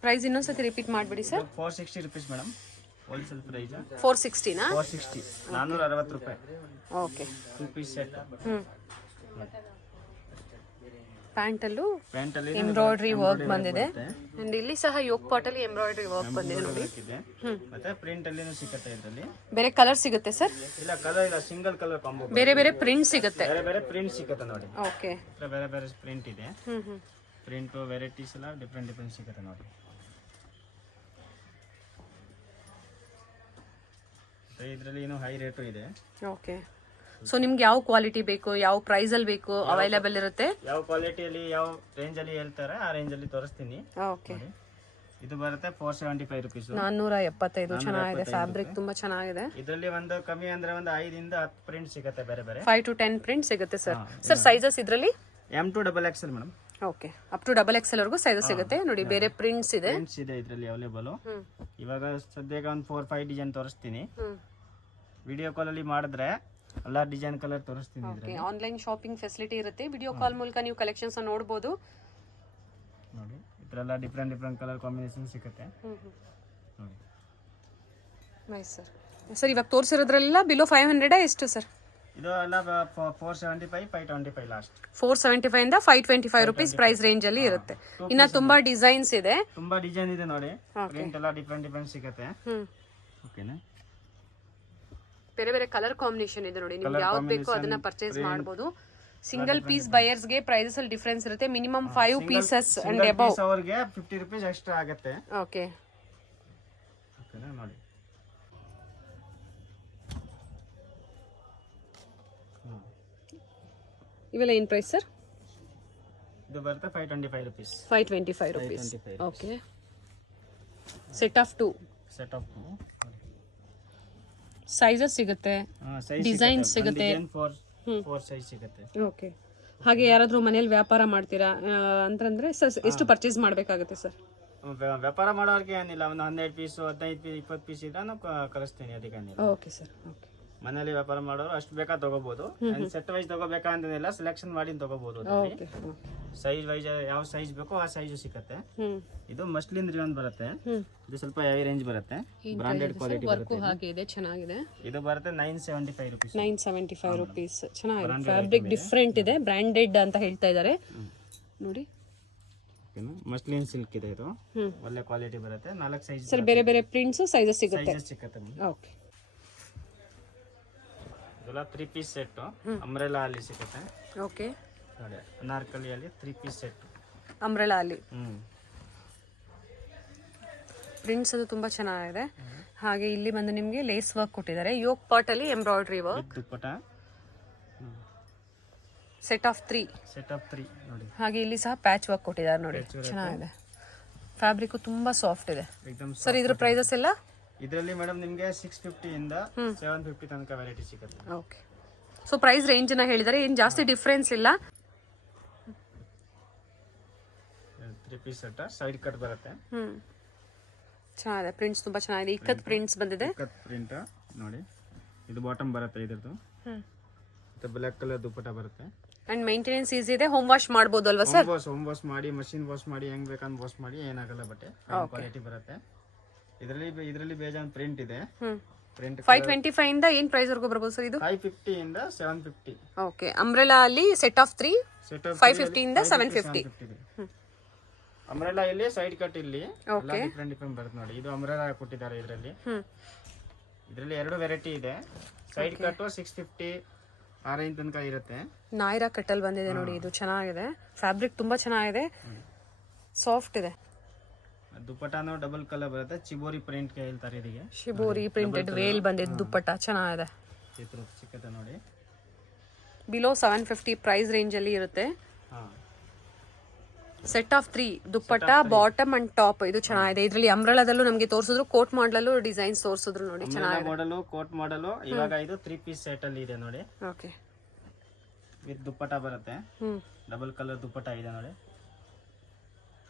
ಪ್ರೈಸ್ ಇನ್ನೊಂದ್ಸತಿ ರಿಪೀಟ್ ಮಾಡಿಬಿಡಿ sir. 460 rupees madam, wholesale price. 460ನಾ? 460 460 ರೂಪಾಯಿ. Okay 2 piece set. ಪ್ಯಾಂಟಲ್ಲೂ ಪ್ಯಾಂಟಲ್ಲಿ ಎಂಬ್ರಾಯ್ಡ್ರಿ ವರ್ಕ್ ಬಂದಿದೆ ಅಂಡ್ ಇಲ್ಲಿ ಸಹ ಯೋಗ್ ಪಾಟ್ ಅಲ್ಲಿ ಎಂಬ್ರಾಯ್ಡ್ರಿ ವರ್ಕ್ ಬಂದಿದೆ ನೋಡಿ. ಮತ್ತೆ ಪ್ರಿಂಟ್ ಅಲ್ಲಿನೂ ಸಿಗುತ್ತೆ. ಇದರಲ್ಲಿ ಬೇರೆ ಕಲರ್ ಸಿಗುತ್ತೆ ಸರ್? ಇಲ್ಲ, ಕಲರ್ ಇಲ್ಲ, ಸಿಂಗಲ್ ಕಲರ್ ಕಾಂಬೋ. ಬೇರೆ ಬೇರೆ ಪ್ರಿಂಟ್ ಸಿಗುತ್ತೆ. ಬೇರೆ ಬೇರೆ ಪ್ರಿಂಟ್ ಸಿಗುತ್ತೆ ನೋಡಿ. ಓಕೆ, ಬೇರೆ ಬೇರೆ ಪ್ರಿಂಟ್ ಇದೆ. ಪ್ರಿಂಟ್ ವೆರೈಟೀಸ್ ಎಲ್ಲ ಡಿಫ್ರೆಂಟ್ ಸಿಗುತ್ತೆ ನೋಡಿ. ಇದರಲ್ಲಿ ಇನ್ನೂ ಹೈ ರೇಟು ಇದೆ. ಓಕೆ, ಸೊ ನಿಮ್ಗೆ ಯಾವ ಕ್ವಾಲಿಟಿ ಬೇಕು, ಯಾವ ಪ್ರೈಸ್ ಅಲ್ಲಿ ಬೇಕು, ಅವೈಲೇಬಲ್ ಇರುತ್ತೆ. ಯಾವ ಕ್ವಾಲಿಟಿಯಲ್ಲಿ ಯಾವ ರೇಂಜ್ ಅಲ್ಲಿ ಹೇಳ್ತಾರೆ ಆ ರೇಂಜ್ ಅಲ್ಲಿ ತೋರಿಸ್ತೀನಿ. ಓಕೆ, ಇದು ಬರುತ್ತೆ 475 ರುಪೀಸ್. 475. ಚೆನ್ನಾಗಿದೆ, ಫ್ಯಾಬ್ರಿಕ್ ತುಂಬಾ ಚೆನ್ನಾಗಿದೆ. ಇದರಲ್ಲಿ ಒಂದು ಕಮ್ಮಿ ಅಂದ್ರೆ ಒಂದು 5 ಇಂದ 10 ಪ್ರಿಂಟ್ ಸಿಗುತ್ತೆ. ಬೇರೆ ಬೇರೆ 5 to 10 ಪ್ರಿಂಟ್ ಸಿಗುತ್ತೆ ಸರ್. ಸರ್ ಸೈಜಸ್ ಇದರಲ್ಲಿ M to XXL madam. Okay, up to XXL ವರೆಗೂ ಸೈಜಸ್ ಸಿಗುತ್ತೆ ನೋಡಿ. ಬೇರೆ ಪ್ರಿಂಟ್ಸ್ ಇದೆ. ಪ್ರಿಂಟ್ಸ್ ಇದೆ ಇದರಲ್ಲಿ ಅವೈಲೇಬಲ್. ಇವಾಗ ಸದ್ಯಕ್ಕೆ ಒಂದು 4-5 ಡಿಸೈನ್ ತೋರಿಸ್ತೀನಿ. ವಿಡಿಯೋ ಕಾಲ್ ಅಲ್ಲಿ ಮಾಡಿದ್ರೆ ಎಲ್ಲ ಡಿಸೈನ್ ಕಲರ್ ತೋರಿಸ್ತೀನಿ. ಓಕೆ, ಆನ್ಲೈನ್ ಶಾಪಿಂಗ್ ಫೆಸಿಲಿಟಿ ಇರುತ್ತೆ. ವಿಡಿಯೋ ಕಾಲ್ ಮೂಲಕ ನೀವು ಕಲೆಕ್ಷನ್ಸ್ ನೋಡಬಹುದು ನೋಡಿ. ಇದರೆಲ್ಲ ಡಿಫ್ರೆಂಟ್ ಕಲರ್ ಕಾಂಬಿನೇಷನ್ ಸಿಗುತ್ತೆ ನೋಡಿ. Nice sir. ಸರ್ ಇವಾಗ ತೋರಿಸಿರೋದ್ರೆಲ್ಲ ಬಿಲೋ 500 ಎಷ್ಟು ಸರ್? ಇದು ಎಲ್ಲ 475 525 ಲಾಸ್ಟ್. 475 ಇಂದ 525 ರುಪೀಸ್ ಪ್ರೈಸ್ ರೇಂಜ್ ಅಲ್ಲಿ ಇರುತ್ತೆ. ಇನ್ನ ತುಂಬಾ ಡಿಸೈನ್ಸ್ ಇದೆ. ತುಂಬಾ ಡಿಸೈನ್ ಇದೆ ನೋಡಿ. ಪ್ರಿಂಟ್ ಎಲ್ಲ ಡಿಫ್ರೆಂಟ್ ಸಿಗುತ್ತೆ. ಓಕೆನಾ? ಬೇರೆ ಬೇರೆ ಕಲರ್ ಕಾಂಬಿನೇಷನ್ ಇದೆ ನೋಡಿ. ನಿಮ್ಗೆ ಯಾವ್ದು ಬೇಕೋ ಅದನ್ನ ಪರ್ಚೇಸ್ ಮಾಡಬಹುದು. ಸಿಂಗಲ್ ಪೀಸ್ ಬಯರ್ಸ್ ಗೆ ಪ್ರೈಸಸ್ ಅಲ್ಲಿ ಡಿಫರೆನ್ಸ್ ಇರುತ್ತೆ. ಮಿನಿಮಮ್ 5 ಪೀಸಸ್ ಅಂಡ್ ಅಬೌವ್ ಅವರಿಗೆ 50 ರೂಪೀಸ್ ಎಕ್ಸ್ಟ್ರಾ ಆಗುತ್ತೆ. ಓಕೆ, ಓಕೆನಾ? ನೋಡಿ ಇವೆಲ್ಲ ಏನ್ ಪ್ರೈಸ್ ಸರ್? ಇದು ಬರುತ್ತೆ 525 rupees. 525 rupees. Okay, set of 2. Set of 2 sizes ಸಿಗುತ್ತೆ, ಡಿಸೈನ್ ಸಿಗುತ್ತೆ. 4 ಸೈಜ್ ಸಿಗುತ್ತೆ. ಓಕೆ, ಹಾಗೆ ಯಾರಾದ್ರೂ ಮನೇಲಿ ವ್ಯಾಪಾರ ಮಾಡ್ತೀರಾ ಅಂತಂದ್ರೆ ಎಷ್ಟು ಪರ್ಚೇಸ್ ಮಾಡಬೇಕಾಗುತ್ತೆ ಸರ್? ವ್ಯಾಪಾರ ಮಾಡೋರಿಗೆ ಏನಿಲ್ಲ, ಒಂದು 12 ಪೀಸ್ 15 ಪೀಸ್ 20 ಪೀಸ್ ಇದ್ರೆ ನಾನು ಕಳಿಸ್ತೀನಿ. ಅದಕ್ಕೇನಿಲ್ಲ. Okay sir. ಓಕೆ, ಮನೇಲಿ ವ್ಯಾಪಾರ ಮಾಡೋರು ಅಷ್ಟು ಬೇಕಾ ತಗೋಬಹುದು. ಸೆಟ್ ವೈಸ್ ತಗೋಬೇಕಾ ಅಂತೇನಿಲ್ಲ, ಸೆಲೆಕ್ಷನ್ ಮಾಡಿ ತಗೋಬಹುದು. ಸೈಜ್ ವೈಸ್ ಯಾವ ಸೈಜ್ ಬೇಕೋ ಆ ಸೈಜ್ ಸಿಗುತ್ತೆ. ಇದು ಮಸ್ಲಿನ್ ರಿಯಾನ್ ಬರುತ್ತೆ. ಇದು ಸ್ವಲ್ಪ ಹೆವಿ ರೇಂಜ್ ಬರುತ್ತೆ, ಬ್ರಾಂಡೆಡ್ ಕ್ವಾಲಿಟಿ ಬರುತ್ತೆ. ಹಾಗೆ ಇದೆ, ಚೆನ್ನಾಗಿದೆ. ಇದು ಬರುತ್ತೆ 975 ರೂಪೀಸ್. 975 ರೂಪೀಸ್. ಚೆನ್ನಾಗಿದೆ, ಫ್ಯಾಬ್ರಿಕ್ ಡಿಫ್ರೆಂಟ್ ಇದೆ, ಬ್ರಾಂಡೆಡ್ ಅಂತ ಹೇಳ್ತಾ ಇದ್ದಾರೆ ನೋಡಿ. ಮಸ್ಲಿನ್ ಸಿಲ್ಕ್ ಇದೆ. ಇದು ಒಳ್ಳೆ ಕ್ವಾಲಿಟಿ ಬರುತ್ತೆ. 4 ಸೈಜ್ ಸರ್. ಬೇರೆ ಬೇರೆ ಪ್ರಿಂಟ್ಸ್ ಸೈಜಸ್ ಸಿಗುತ್ತೆ. ಓಕೆ, ಇದೆಲ್ಲ 3 ಪೀಸ್ ಸೆಟ್ ಅಂಬ್ರೆಲಾ ಅಲ್ಲಿ ಸಿಗುತ್ತೆ. ಓಕೆ ನೋಡಿ, ಅನಾರ್ಕಲಿಯಲ್ಲಿ 3 ಪೀಸ್ ಸೆಟ್ ಅಂಬ್ರೆಲಾ ಅಲ್ಲಿ. ಪ್ರಿಂಟ್ಸ್ ಅದು ತುಂಬಾ ಚೆನ್ನಾಗಿದೆ. ಹಾಗೆ ಇಲ್ಲಿ ಬಂದು ನಿಮಗೆ ಲೇಸ್ ವರ್ಕ್ ಕೊಟ್ಟಿದ್ದಾರೆ. ಯೋಗ್ ಪಾಟ್ ಅಲ್ಲಿ embroidery work. Dupatta set of 3 ನೋಡಿ. ಹಾಗೆ ಇಲ್ಲಿ ಸಹ ಪ್ಯಾಚ್ ವರ್ಕ್ ಕೊಟ್ಟಿದ್ದಾರೆ ನೋಡಿ, ಚೆನ್ನಾಗಿದೆ. ಫ್ಯಾಬ್ರಿಕ್ ತುಂಬಾ ಸಾಫ್ಟ್ ಇದೆ. ಸರ್ ಇದ್ರ ಪ್ರೈಸಸ್ ಎಲ್ಲ ಇದರಲ್ಲಿ ಮೇಡಮ್ ನಿಮಗೆ 650 ಇಂದ 750 ತನಕ ವೆರೈಟಿ ಸಿಗುತ್ತೆ. ಓಕೆ, ಸೊ ಪ್ರೈಸ್ ರೇಂಜ್ ನ ಹೇಳಿದರೆ ಏನು ಜಾಸ್ತಿ ಡಿಫರೆನ್ಸ್ ಇಲ್ಲ. 3 ಪೀಸ್ ಸೆಟ್ ಸೈಡ್ ಕಟ್ ಬರುತ್ತೆ. ಚೆನ್ನಾಗಿದೆ, ಪ್ರಿಂಟ್ಸ್ ತುಂಬಾ ಚೆನ್ನಾಗಿದೆ. ಇಕ್ಕತ್ ಪ್ರಿಂಟ್ಸ್ ಬಂದಿದೆ. ಇಕ್ಕತ್ ಪ್ರಿಂಟ್ ನೋಡಿ. ಇದು ಬಾಟಮ್ ಬರುತ್ತೆ ಇದ್ರದ್ದು. ಮತ್ತೆ ಬ್ಲಾಕ್ ಕಲರ್ ದುಪ್ಪಟ್ಟ ಬರುತ್ತೆ. ಅಂಡ್ ಮೇಂಟೆನೆನ್ಸ್ ಈಸಿ ಇದೆ. ಹೋಮ್ ವಾಶ್ ಮಾಡಬಹುದು ಅಲ್ವಾ ಸರ್? ಹೋಮ್ ವಾಶ್ ಮಾಡಿ, ಮಷಿನ್ ವಾಶ್ ಮಾಡಿ, ಹೆಂಗ್ ಬೇಕಂತ ವಾಶ್ ಮಾಡಿ, ಏನಾಗಲ್ಲ. ಬಟ್ಟೆ ಕ್ವಾಲಿಟಿ ಬರುತ್ತೆ. ಇದರಲ್ಲಿ ಬೇಜಾನ್ ಪ್ರಿಂಟ್ ಇದೆ. ಪ್ರಿಂಟ್ 525 ಇಂದ ಏನ್ ಪ್ರೈಸ್ ವರೆಗೂ ಬರಬಹುದು ಸರ್ ಇದು? 550 ಇಂದ 750. ಓಕೆ, ಅಂಬ್ರೆಲಾ ಅಲ್ಲಿ ಸೆಟ್ ಆಫ್ 3 550 ಇಂದ 750. ಅಂಬ್ರೆಲಾ ಇಲ್ಲಿ ಸೈಡ್ ಕಟ್ ಇಲ್ಲಿ ಎಲ್ಲ ಡಿಫರೆಂಟ್ ಬರುತ್ತೆ ನೋಡಿ. ಇದು ಅಂಬ್ರೆಲಾ ಕೊಟ್ಟಿದ್ದಾರೆ ಇದರಲ್ಲಿ. ಇದರಲ್ಲಿ 2 ವೆರೈಟಿ ಇದೆ. ಸೈಡ್ ಕಟ್ 650 ಆ ರೇಂಜ್ ತನಕ ಇರುತ್ತೆ. ನಾಯ್ರಾ ಕಟ್ಟಲ್ ಬಂದಿದೆ ನೋಡಿ. ಇದು ಚೆನ್ನಾಗಿದೆ, ಫ್ಯಾಬ್ರಿಕ್ ತುಂಬಾ ಚೆನ್ನಾಗಿದೆ, ಸಾಫ್ಟ್ ಇದೆ. ದುಪ್ಪಟ್ಟಾನು ಡಬಲ್ ಕಲರ್ ಬರುತ್ತೆ. ಚಿಬೋರಿ ಪ್ರಿಂಟ್ ಗೆ ಹೇಳ್ತಾರೆ ಇದಕ್ಕೆ. ಶಿಬೋರಿ ಪ್ರಿಂಟೆಡ್ ವೇಲ್ ಬಂದಿದೆ ದುಪ್ಪಟ್ಟ, ಚೆನ್ನಾಗಿದೆ. ಚಿಕ್ಕದ ನೋಡಿ. ಬಿಲೋ 750 ಪ್ರೈಸ್ ರೇಂಜ್ ಅಲ್ಲಿ ಇರುತ್ತೆ. Set of 3 dupatta, bottom and top. ಇದು ಚೆನ್ನಾಗಿದೆ. ಇದರಲ್ಲಿ ಅಂಬ್ರೆಲಾದಲ್ಲೂ ನಮಗೆ ತೋರಿಸಿದ್ರು, ಕೋಟ್ ಮಾಡಲಲ್ಲೂ ಡಿಸೈನ್ಸ್ ತೋರಿಸಿದ್ರು ನೋಡಿ, ಚೆನ್ನಾಗಿದೆ. ಮಾಡಲು ಕೋಟ್ ಮಾಡಲು ಇವಾಗ ಇದು 3 ಪೀಸ್ ಸೆಟ್ ಅಲ್ಲಿ ಇದೆ ನೋಡಿ. ಓಕೆ, ವಿತ್ ದುಪ್ಪಟ್ಟ ಬರುತ್ತೆ. ಡಬಲ್ ಕಲರ್ ದುಪ್ಪಟ್ಟ ಇದೆ ನೋಡಿ.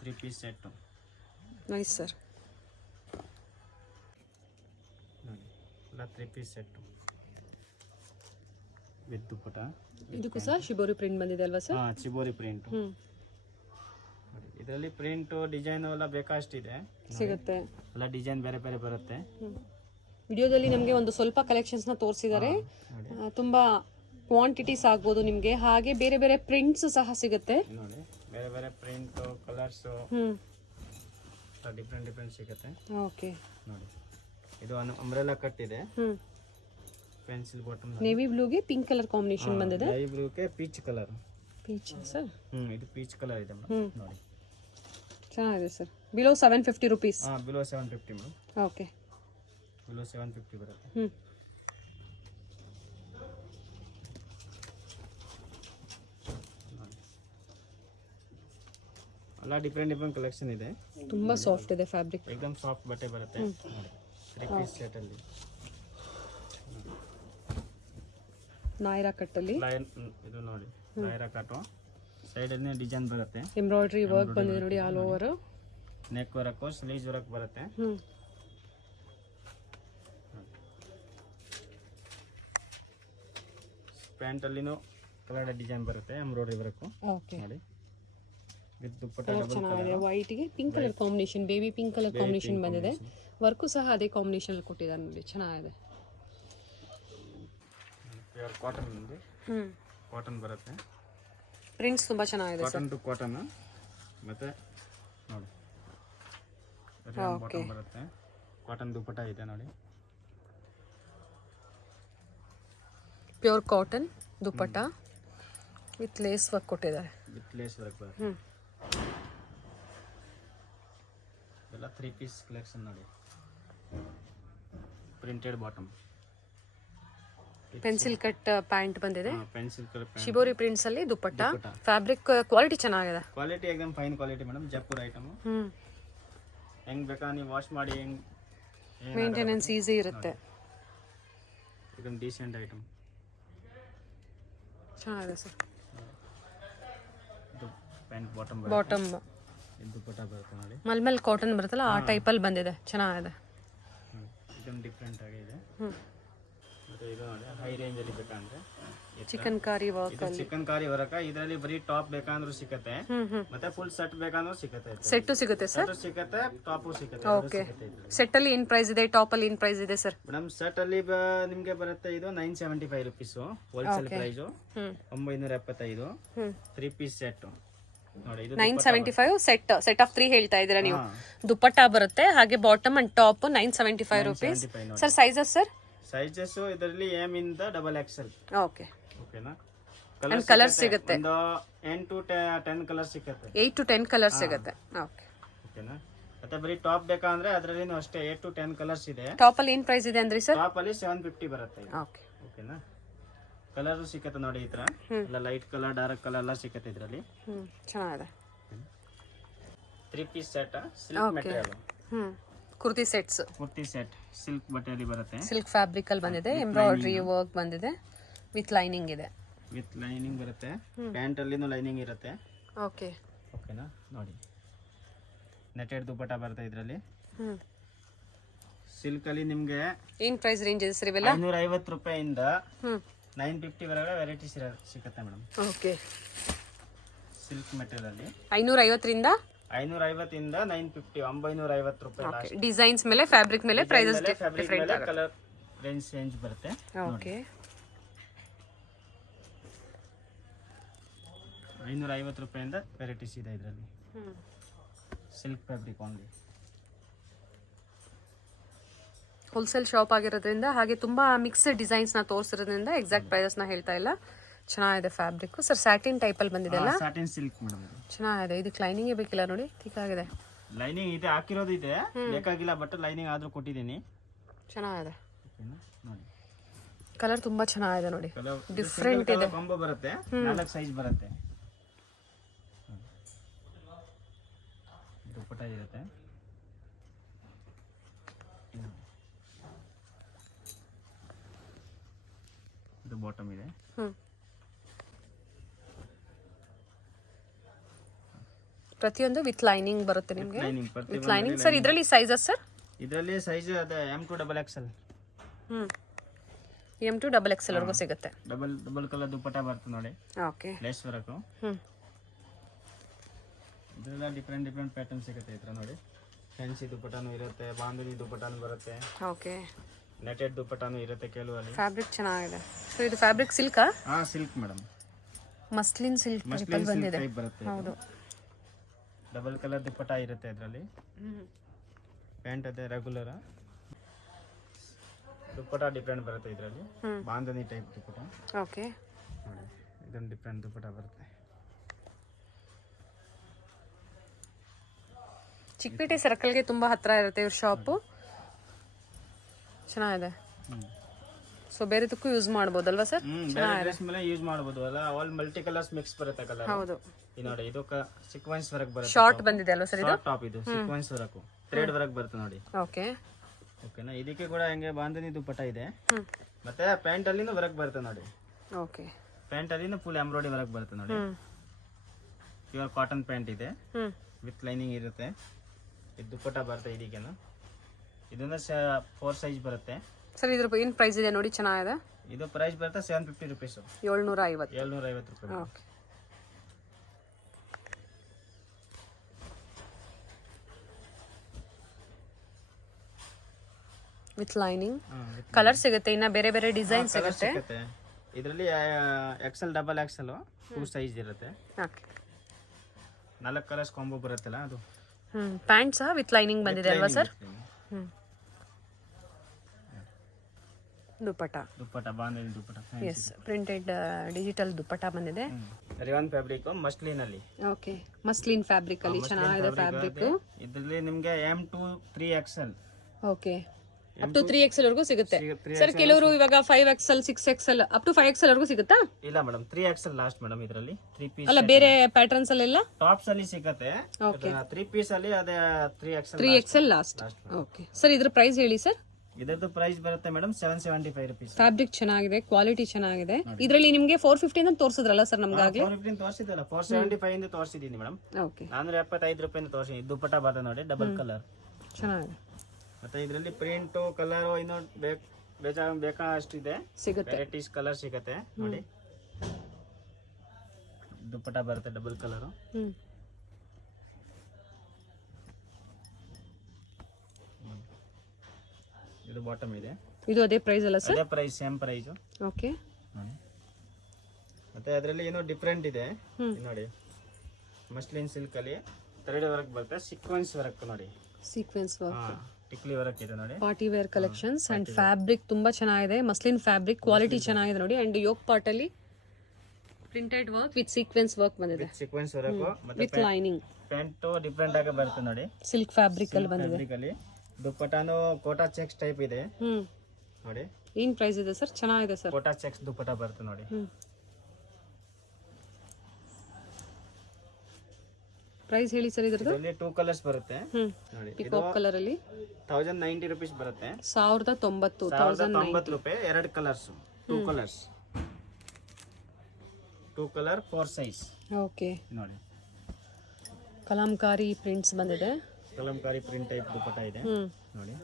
3 ಪೀಸ್ ಸೆಟ್. Nice sir. ಎಲ್ಲ 3 ಪೀಸ್ ಸೆಟ್ ವಿತ್ ದುಪ್ಪಟ. ಇದಕ್ಕೂ ಸಹ ಶಿಬೋರಿ ಪ್ರಿಂಟ್ ಬಂದಿದೆ ಅಲ್ವಾ ಸರ್? ಹಾಂ, ಚಿಬೋರಿ ಪ್ರಿಂಟ್. ಇದರಲ್ಲಿ ಪ್ರಿಂಟು ಡಿಸೈನು ಎಲ್ಲ ಬೇಕಷ್ಟಿದೆ, ಸಿಗುತ್ತೆ. ಎಲ್ಲ ಡಿಸೈನ್ ಬೇರೆ ಬೇರೆ ಬರುತ್ತೆ. ವಿಡಿಯೋದಲ್ಲಿ ನಮಗೆ ಒಂದು ಸ್ವಲ್ಪ ಕಲೆಕ್ಷನ್ಸ್ನ ತೋರಿಸಿದ್ದಾರೆ. ತುಂಬಾ ಕ್ವಾಂಟಿಟೀಸ್ ಆಗ್ಬೋದು ನಿಮಗೆ. ಹಾಗೆ ಬೇರೆ ಬೇರೆ ಪ್ರಿಂಟ್ಸ್ ಸಹ ಸಿಗುತ್ತೆ ನೋಡಿ. ಬೇರೆ ಬೇರೆ ಪ್ರಿಂಟು, ಕಲರ್ಸು ಡಿಫ್ರೆಂಟ್ ಡಿಫ್ರೆಂಟ್ ಸಿಗುತ್ತೆ. ಓಕೆ ನೋಡಿ, ಇದು ಅಂಬ್ರೆಲಾ ಕಟ್ ಇದೆ. ಪೆನ್ಸಿಲ್ ಬಾಟಮ್, ನೇವಿ ಬ್ಲೂಗೆ ಪಿಂಕ್ ಕಲರ್ ಕಾಂಬಿನೇಷನ್ ಬಂದಿದೆ. ನೇವಿ ಬ್ಲೂಗೆ ಪೀಚ್ ಕಲರ್. Peach sir? ಇದು ಪೀಚ್ ಕಲರ್ ಇದೆ ನೋಡಿ. ಚೆನ್ನಾಗಿದೆ sir. Below 750 rupees. Below 750 madam. Okay, below 750 ಬರುತ್ತೆ. ಎಲ್ಲ ಡಿಫ್ರೆಂಟ್ ಡಿಫ್ರೆಂಟ್ ಕಲೆಕ್ಷನ್ ಇದೆ. ತುಂಬಾ ಸಾಫ್ಟ್ ಇದೆ ಫ್ಯಾಬ್ರಿಕ್. ಏಕದಮ್ ಸಾಫ್ಟ್ ಬಟ್ಟೆ ಬರುತ್ತೆ ನೋಡಿ. 3 ಪೀಸ್ ಸೆಟ್ ಅಲ್ಲಿ ನಾಯರಾ ಕಟ್ ಅಲ್ಲಿ ಇದು ನೋಡಿ. ನಾಯರಾ ಕಟ್ ಸೈಡ್ ಅಲ್ಲಿ ಡಿಸೈನ್ ಬರುತ್ತೆ. ಎಂಬ್ರಾಯ್ಡರಿ ವರ್ಕ್ ಬಂದಿದೆ ನೋಡಿ all over. Neck work, sleeves work ಬರುತ್ತೆ. ಪ್ಯಾಂಟ್ ಅಲ್ಲಿನೂ ಕಲರ್ ಡಿಸೈನ್ ಬರುತ್ತೆ, ಎಂಬ್ರಾಯ್ಡರಿ ವರ್ಕ್. ಓಕೆ ನೋಡಿ, ವಿತ್ ದುಪ್ಪಟ್ಟ ಚೆನ್ನಾಗಿದೆ. ವೈಟ್ ಗೆ pink colour combination, baby pink colour combination ಬಂದಿದೆ. ವರ್ಕು ಸಹ ಅದೇ ಕಾಂಬಿನೇಷನ್ ಅಲ್ಲಿ ಕೊಟ್ಟಿದ್ದಾರೆ ನೋಡಿ, ಚೆನ್ನಾಗಿದೆ. ಪ್ಯೂರ್ ಕಾಟನ್ ఉంది. ಕಾಟನ್ ಬರುತ್ತೆ. ಪ್ರಿಂಟ್ಸ್ ತುಂಬಾ ಚೆನ್ನಾಗಿದೆ ಸರ್. Cotton to cotton. ಮತ್ತೆ ನೋಡಿ, ಬಾಟಮ್ ಬರುತ್ತೆ. ಕಾಟನ್ ದುಪ್ಪಟ್ಟ ಇದೆ ನೋಡಿ. Pure cotton dupatta with lace work ಕೊಟ್ಟಿದ್ದಾರೆ. ವಿತ್ ಲೇಸ್ ವರ್ಕ್ ಬರುತ್ತೆ. ಎಲ್ಲ 3 ಪೀಸ್ ಕಲೆಕ್ಷನ್ ನೋಡಿ. Printed bottom, pencil cut pant ಬಂದಿದೆ. ಪೆನ್ಸಿಲ್ ಕಟ್ ಶಿಬೋರಿ ಪ್ರಿಂಟ್ಸ್ ಅಲ್ಲಿ ದುಪ್ಪಟ್ಟ. ಫ್ಯಾಬ್ರಿಕ್ ಕ್ವಾಲಿಟಿ ಚೆನ್ನಾಗಿದೆ. ಕ್ವಾಲಿಟಿ ಏಕದಮ್ fine quality madam. Jaipur item. ಹೆಂಗ್ ಬೇಕಾ ನೀವು ವಾಶ್ ಮಾಡಿ, ಹೆಂಗ್ ಮೇಂಟೆನೆನ್ಸ್ ಈಸಿ ಇರುತ್ತೆ. ಏಕದಮ್ ಡೀಸೆಂಟ್ ಐಟಮ್. ಚೆನ್ನಾಗಿದೆ ಸರ್. ಇದು ಪ್ಯಾಂಟ್ ಬಾಟಮ್ ಇದು ದುಪ್ಪಟ್ಟ ಬರುತ್ತೆ ನೋಡಿ. ಮಲ್ಮಲ್ ಕಾಟನ್ ಬರುತ್ತಲ್ಲ ಆ ಟೈಪ್ ಅಲ್ಲಿ ಬಂದಿದೆ, ಚೆನ್ನಾಗಿದೆ. ಏಕದಮ್ ಡಿಫ್ರೆಂಟ್ ಆಗಿದೆ. ಮತ್ತೆ ಇದು ನೋಡಿ, ಹೈ ರೇಂಜ್ ಅಲ್ಲಿ ಬೇಕಂದ್ರೆ ಚಿಕನ್ ಕಾರಿ ವರ್ಕ್ ಅಲ್ಲಿ. ಚಿಕನ್ ಕಾರಿ ವರ್ಕ್ ಇದರಲ್ಲಿ ಬರೀ ಟಾಪ್ ಬೇಕಂದ್ರೂ ಸಿಗುತ್ತೆ, ಮತ್ತೆ ಫುಲ್ ಸೆಟ್ ಬೇಕಂದ್ರೂ ಸಿಗುತ್ತೆ. ಸೆಟ್ ಸಿಗುತ್ತೆ ಸರ್? ಸಿಗುತ್ತೆ, ಟಾಪ್ ಸಿಗುತ್ತೆ. ಓಕೆ, ಸೆಟ್ ಅಲ್ಲಿ ಏನ್ ಪ್ರೈಸ್ ಇದೆ, ಟಾಪ್ ಅಲ್ಲಿ ಏನ್ ಪ್ರೈಸ್ ಇದೆ ಸರ್? ಮೇಡಮ್ ಸೆಟ್ ಅಲ್ಲಿ ನಿಮ್ಗೆ ಬರುತ್ತೆ ಇದು 975 rupees wholesale price. 975 3 piece set ನೋಡಿ. ಇದು 975 ಸೆಟ್ ಆಫ್ 3 ಹೇಳ್ತಾ ಇದ್ದೀರಾ ನೀವು. ದುಪ್ಪಟ್ಟ ಬರುತ್ತೆ, ಹಾಗೆ bottom and top 975 rupees. Sir sizes sir? Sizes ಇದರಲ್ಲಿ ಎಂ ಇಂದ XXL. ಓಕೆ, ಓಕೆನಾ. ಕಲರ್ ಸಿಗುತ್ತೆ. ಒಂದು 8 to 10 ಕಲರ್ ಸಿಗುತ್ತೆ. 8 to 10 ಕಲರ್ ಸಿಗುತ್ತೆ. ಓಕೆ, ಓಕೆನಾ. ಮತ್ತೆ ಬರೀ ಟಾಪ್ ಬೇಕಂದ್ರೆ ಅದರಲ್ಲಿ ಅಷ್ಟೇ 8 to 10 ಕಲರ್ಸ್ ಇದೆ. ಟಾಪ್ ಅಲ್ಲಿ ಏನ್ ಪ್ರೈಸ್ ಇದೆ ಅಂದ್ರಿ ಸರ್? ಟಾಪ್ ಅಲ್ಲಿ 750 ಬರುತ್ತೆ. ಓಕೆ, ಓಕೆನಾ. ಕಲರ್ ಸಿಗುತ್ತೆ ನೋಡಿ. ಈ ತರ ಎಲ್ಲ ಲೈಟ್ ಕಲರ್, ಡಾರ್ಕ್ ಕಲರ್ ಎಲ್ಲ ಸಿಗುತ್ತೆ ಇದರಲ್ಲಿ. ಚೆನ್ನಾಗಿದೆ. 3 piece set silk material. Kurti sets. Kurti set silk ಬಟ್ಟೆಯಲ್ಲಿ ಬರುತ್ತೆ. ಸಿಲ್ಕ್ ಫ್ಯಾಬ್ರಿಕ್ ಅಲ್ಲಿ ಬಂದಿದೆ, ಎಂಬ್ರಾಯ್ಡರಿ ವರ್ಕ್ ಬಂದಿದೆ, ವಿತ್ ಲೈನಿಂಗ್ ಇದೆ. ವಿತ್ ಲೈನಿಂಗ್ ಬರುತ್ತೆ. ಪ್ಯಾಂಟ್ ಅಲ್ಲಿನೂ ಲೈನಿಂಗ್ ಇರುತ್ತೆ. ಓಕೆ, ಓಕೆನಾ. ನೋಡಿ, ನೆಟೆಡ್ ದುಪ್ಪಟ್ಟ ಬರುತ್ತೆ ಇದರಲ್ಲಿ. ಸಿಲ್ಕ್ ಅಲ್ಲಿ ನಿಮ್ಗೆ ಏನ್ ಪ್ರೈಸ್ ರೇಂಜ್ ಇದೆ ಸರ್ ಇವೆಲ್ಲ? 550 ರೂಪಾಯಿಂದ 950 ವರೆಗೆ ವೆರೈಟೀಸ್ ಸಿಗುತ್ತೆ ಮೇಡಮ್. ಓಕೆ, ಸಿಲ್ಕ್ ಮೆಟೀರಿಯಲ್ ಅಲ್ಲಿ 550 ರಿಂದ 550 ಇಂದ 950 950 ರೂಪಾಯಿ. ಡಿಸೈನ್ಸ್ ಮೇಲೆ, ಫ್ಯಾಬ್ರಿಕ್ ಮೇಲೆ ಪ್ರೈಸಸ್ ಡಿಫರೆಂಟ್ ಆಗುತ್ತೆ. ಕಲರ್ ರೇಂಜ್ ಚೇಂಜ್ ಬರುತ್ತೆ. ಓಕೆ, 550 ರೂಪಾಯಿಂದ ವೆರೈಟೀಸ್ ಇದೆ ಇದರಲ್ಲಿ. Silk fabric only. Wholesale shop ಆಗಿರೋದ್ರಿಂದ, ಹಾಗೆ ತುಂಬಾ ಮಿಕ್ಸ್ಡ್ ಡಿಸೈನ್ಸ್ ನ ತೋರಿಸಿರೋದ್ರಿಂದ ಎಕ್ಸಾಕ್ಟ್ ಪ್ರೈಸಸ್ ನ ಹೇಳ್ತಾ ಇಲ್ಲ. ಚೆನ್ನಾಗಿದೆ ಫ್ಯಾಬ್ರಿಕ್ ಸರ್. ಸ್ಯಾಟಿನ್ ಟೈಪ್ ಅಲ್ಲಿ ಬಂದಿದೆ ಅಲ್ಲ? Satin silk madam. ಚೆನ್ನಾಗಿದೆ. ಇದಕ್ಕೆ ಲೈನಿಂಗ್ ಬೇಕಿಲ್ಲ ನೋಡಿ, ಥಿಕ್ ಆಗಿದೆ. ಲೈನಿಂಗ್ ಇದೆ, ಹಾಕಿರೋದು ಇದೆ, ಬೇಕಾಗಿಲ್ಲ ಬಟ್ ಲೈನಿಂಗ್ ಆದ್ರೂ ಕೊಟ್ಟಿದ್ದೀನಿ. ಚೆನ್ನಾಗಿದೆ ನೋಡಿ. ಕಲರ್ ತುಂಬಾ ಚೆನ್ನಾಗಿದೆ ನೋಡಿ, ಡಿಫ್ರೆಂಟ್ ಇದೆ. ಕಾಂಬೋ ಬರುತ್ತೆ, 4 ಸೈಜ್ ಬರುತ್ತೆ. ದುಪ್ಪಟ್ಟ ಇರುತ್ತೆ. ಇದು ಬಾಟಮ್ ಇದೆ. ಪ್ರತಿಯೊಂದು ವಿತ್ ಲೈನಿಂಗ್ ಬರುತ್ತೆ ನಿಮಗೆ. With lining sir. ಇದರಲ್ಲಿ ಸೈಜಸ್ ಸರ್? ಇದರಲ್ಲಿ ಸೈಜ್ ಅದೇ M to XXL. M2 double XL ವರೆಗೂ ಸಿಗುತ್ತೆ. ಡಬಲ್ ಕಲರ್ ದುಪ್ಪಟ್ಟ ಬರ್ತದೆ ನೋಡಿ. ಓಕೆ. Lace work. ಇದೆಲ್ಲ ಡಿಫ್ರೆಂಟ್ ಪ್ಯಾಟರ್ನ್ ಸಿಗುತ್ತೆ ಇದ್ರ ನೋಡಿ. ಫ್ಯಾನ್ಸಿ ದುಪ್ಪಟ್ಟನೂ ಇರುತ್ತೆ, ಬಾಂಧನಿ ದುಪ್ಪಟ್ಟನೂ ಬರುತ್ತೆ. ಓಕೆ. ನೆಟೆಡ್ ದುಪ್ಪಟ್ಟನೂ ಇರುತ್ತೆ ಕೆಲವಲ್ಲಿ. ಫ್ಯಾಬ್ರಿಕ್ ಚೆನ್ನಾಗಿದೆ. ಸೊ ಇದು ಫ್ಯಾಬ್ರಿಕ್ ಸಿಲ್ಕಾ? Silk madam. ಮಸ್ಲಿನ್ ಸಿಲ್ಕ್ ಬಂದಿದೆ. ಟೈಪ್ ಬರುತ್ತೆ. ಹೌದು. ಡಬಲ್ ಕಲರ್ ದುಪ್ಪಟ್ಟ ಇರುತ್ತೆ ಇದರಲ್ಲಿ. ಪ್ಯಾಂಟ್ ಅದೇ ರೆಗ್ಯುಲರ್. ದುಪ್ಪಟ್ಟ ಡಿಫ್ರೆಂಟ್ ಬರುತ್ತೆ ಇದರಲ್ಲಿ. ಬಾಂಧನಿ ಟೈಪ್ ದುಪ್ಪಟ್ಟ. ಓಕೆ. ನೋಡಿ ಇದೊಂದು ಡಿಫ್ರೆಂಟ್ ದುಪ್ಪಟ್ಟ ಬರುತ್ತೆ. ಚಿಕ್ಕಪೇಟೆ ಸರ್ಕಲ್ಗೆ ತುಂಬಾ ಹತ್ರ ಇರುತ್ತೆ ಇವ್ರ ಶಾಪು. ಚೆನ್ನಾಗಿದೆ. ಸೊ ಬೇರೆದಕ್ಕೂ ಯೂಸ್ ಮಾಡ್ಬೋದಲ್ವಾ ಸರ್? ಡ್ರೆಸ್ ಮೇಲೆ ಯೂಸ್ ಮಾಡಬಹುದು ಅಲ್ಲ. ಆಲ್ ಮಲ್ಟಿ ಕಲರ್ಸ್ ಮಿಕ್ಸ್ ಬರುತ್ತೆ ಕಲರ್. ಹೌದು. ಇದು ನೋಡಿ ಇದು ಸೀಕ್ವೆನ್ಸ್ ವರ್ಕ್ ಬರುತ್ತೆ. ಶಾರ್ಟ್ ಬಂದಿದೆ ಅಲ್ವಾ ಸರ್ ಇದು? ಶಾರ್ಟ್ ಟಾಪ್ ಇದು ಸೀಕ್ವೆನ್ಸ್ ವರ್ಕ್. ಥ್ರೆಡ್ ವರ್ಕ್ ಬರುತ್ತೆ ನೋಡಿ. ಓಕೆ. ಓಕೆನಾ. ಇದಕ್ಕೆ ಕೂಡ ಹಂಗೆ ಬಾಂಧನಿ ದುಪ್ಪಟ್ಟ ಇದೆ. ಮತ್ತೆ ಪ್ಯಾಂಟ್ ಅಲ್ಲಿನೂ ವರ್ಕ್ ಬರುತ್ತೆ ನೋಡಿ. ಓಕೆ. ಪ್ಯಾಂಟ್ ಅಲ್ಲಿನೂ ಫುಲ್ ಎಂಬ್ರಾಯ್ಡರಿ ವರ್ಕ್ ಬರುತ್ತೆ ನೋಡಿ. ಪ್ಯೂರ್ ಕಾಟನ್ ಪ್ಯಾಂಟ್ ಇದೆ ವಿತ್ ಲೈನಿಂಗ್ ಇರುತ್ತೆ. ಇದು ದುಪ್ಪಟ್ಟ ಬರುತ್ತೆ ಇದಕ್ಕೇನು. ಇದನ್ನ 4 ಸೈಜ್ ಬರುತ್ತೆ ಸರ್. ಇದ್ರ ಏನು ಪ್ರೈಸ್ ಇದೆ ನೋಡಿ? ಚೆನ್ನಾಗಿದೆ. ಇದು ಪ್ರೈಸ್ ಬರುತ್ತೆ 750 ರುಪೀಸ್. 750 ರೂಪಾಯಿ. ಓಕೆ. ವಿತ್ ಲೈನಿಂಗ್ ಕಲರ್ ಸಿಗುತ್ತೆ. ಇನ್ನ ಬೇರೆ ಬೇರೆ ಡಿಸೈನ್ ಸಿಗುತ್ತೆ ಇದರಲ್ಲಿ. XL ಡಬಲ್ XL 2 ಸೈಜ್ ಇರುತ್ತೆ. ಓಕೆ. 4 ಕಲರ್ಸ್ ಕಾಂಬೋ ಬರುತ್ತಲ್ಲ ಅದು. ಪ್ಯಾಂಟ್ ಸಹ ವಿತ್ ಲೈನಿಂಗ್ ಬಂದಿದೆ ಅಲ್ವಾ ಸರ್? ದುಪ್ಪಟ್ಟ ಬಾಂಧನಿ ದುಪ್ಪಟ್ಟ. ಎಸ್, ಪ್ರಿಂಟೆಡ್ ಡಿಜಿಟಲ್ ದುಪ್ಪಟ್ಟ ಬಂದಿದೆ. ರಿಯಾನ್ ಫ್ಯಾಬ್ರಿಕ್ ಮಸ್ಲಿನ್ ಅಲ್ಲಿ. ಓಕೆ. ಮಸ್ಲಿನ್ ಫ್ಯಾಬ್ರಿಕ್ ಅಲ್ಲಿ ಚೆನ್ನಾಗಿದೆ ಫ್ಯಾಬ್ರಿಕ್. ಇದರಲ್ಲಿ ನಿಮಗೆ M2 3XL. Okay. Up to 3XL ವರೆಗೂ ಸಿಗುತ್ತೆ ಸರ್. ಕೆಲವರು ಇವಾಗ 5XL 6XL up to 5XL ವರೆಗೂ ಸಿಗುತ್ತಾ? ಇಲ್ಲ ಮೇಡಮ್, 3XL ಲಾಸ್ಟ್ ಮೇಡಮ್. ಇದರಲ್ಲಿ 3 ಪೀಸ್ ಅಲ್ಲ, ಬೇರೆ ಪ್ಯಾಟರ್ನ್ಸ್ ಅಲ್ಲೆಲ್ಲ ಟಾಪ್ಸ್ ಅಲ್ಲಿ ಸಿಗುತ್ತೆ. 3 ಪೀಸ್ ಅಲ್ಲಿ ಅದೇ 3XL ಲಾಸ್ಟ್. Okay sir. ಇದ್ರ ಪ್ರೈಸ್ ಹೇಳಿ ಸರ್. ಇದರದ್ದು ಪ್ರೈಸ್ ಬರುತ್ತೆ ಮೇಡಮ್ 775 ರುಪೀಸ್. ಫ್ಯಾಬ್ರಿಕ್ ಚೆನ್ನಾಗಿದೆ, ಕ್ವಾಲಿಟಿ ಚೆನ್ನಾಗಿದೆ. ಇದರಲ್ಲಿ ನಿಮಗೆ 450 ಅಂತ ತೋರಿಸಿದ್ರಲ್ಲ ಸರ್ ನಮ್ಗಾಗ್ಲೇ? 415 ತೋರಿಸಿದಲ್ಲ, 475 ಇಂದ ತೋರಿಸಿದೀನಿ ಮೇಡಮ್. ಓಕೆ. 475 ರೂಪಾಯಿಂದ ತೋರಿಸಿದ್ದೀನಿ. ದುಪ್ಪಟ್ಟ ಬರುತ್ತೆ ನೋಡಿ, ಡಬಲ್ ಕಲರ್ ಚೆನ್ನಾಗಿದೆ. ಮತ್ತೆ ಇದರಲ್ಲಿ ಪ್ರಿಂಟ್ ಕಲರ್ ಇನ್ನೂ ಬೇಕಾದಷ್ಟಿದೆ ಸಿಗುತ್ತೆ. ವೆರೈಟೀಸ್ ಕಲರ್ ಸಿಗುತ್ತೆ ನೋಡಿ. ದುಪ್ಪಟ್ಟ ಬರುತ್ತೆ ಡಬಲ್ ಕಲರ್. ಇದು ಬಾಟಮ್ ಇದೆ. ಇದು ಅದೇ ಪ್ರೈಸ್ ಅಲ್ಲ ಸರ್? ಅದೇ ಪ್ರೈಸ್, ಸೇಮ್ ಪ್ರೈಸ್. ಓಕೆ. ಮತ್ತೆ ಅದರಲ್ಲಿ ಏನೋ ಡಿಫರೆಂಟ್ ಇದೆ ನೋಡಿ. ಮಸ್ಲಿನ್ ಸಿಲ್ಕ್ ಅಲ್ಲಿ ಥ್ರೆಡ್ ವರ್ಕ್ ಬರುತ್ತೆ, ಸೀಕ್ವೆನ್ಸ್ ವರ್ಕ್ ನೋಡಿ. ಸೀಕ್ವೆನ್ಸ್ ವರ್ಕ್, ಟಿಕ್ಲಿ ವರ್ಕ್ ಇದೆ ನೋಡಿ. Party wear collections and fabric ತುಂಬಾ ಚೆನ್ನಾಗಿದೆ. ಮಸ್ಲಿನ್ ಫ್ಯಾಬ್ರಿಕ್ ಕ್ವಾಲಿಟಿ ಚೆನ್ನಾಗಿದೆ ನೋಡಿ. ಅಂಡ್ ಯೋಕ್ ಪಾರ್ಟ್ ಅಲ್ಲಿ printed work with sequence work ಬಂದಿದೆ. ಸೀಕ್ವೆನ್ಸ್ ವರ್ಕ್ ಮತ್ತೆ ವಿತ್ ಲೈನಿಂಗ್. ಪ್ಯಾಂಟ್ ಡಿಫರೆಂಟ್ ಆಗಿ ಬರುತ್ತೆ ನೋಡಿ. ಸಿಲ್ಕ್ ಫ್ಯಾಬ್ರಿಕ್ ಅಲ್ಲಿ ಬಂದಿದೆ. ಫ್ಯಾಬ್ರಿಕ್ ಅಲ್ಲಿ ದುಪ್ಪಟ್ಟಾನು ಕೋಟಾ ಚೆಕ್ಸ್ ಟೈಪ್ ಇದೆ ನೋಡಿ. ಏನ್ ಪ್ರೈಸ್ ಇದೆ ಸರ್? ಚೆನ್ನಾಗಿದೆ ಸರ್. ಕೋಟಾ ಚೆಕ್ಸ್ ದುಪ್ಪಟ್ಟ ಬರುತ್ತೆ ನೋಡಿ. ಪ್ರೈಸ್ ಹೇಳಿ ಸರ್. ಇದ್ರದ್ದು ಇದರಲ್ಲಿ 2 ಕಲರ್ಸ್ ಬರುತ್ತೆ ನೋಡಿ. ಪಿಕಾಕ್ ಕಲರ್ ಅಲ್ಲಿ 1090 ರುಪೀಸ್ ಬರುತ್ತೆ. 1090 ರೂಪಾಯಿ. 2 colours, 2 colours, 2 colour 4 size. Okay ನೋಡಿ. ಕಲಂಕಾರಿ ಪ್ರಿಂಟ್ಸ್ ಬಂದಿದೆ. ಕಲಂಕಾರಿ ಪ್ರಿಂಟ್ ಟೈಪ್ ದುಪ್ಪಟ್ಟ ಇದೆ ನೋಡಿ.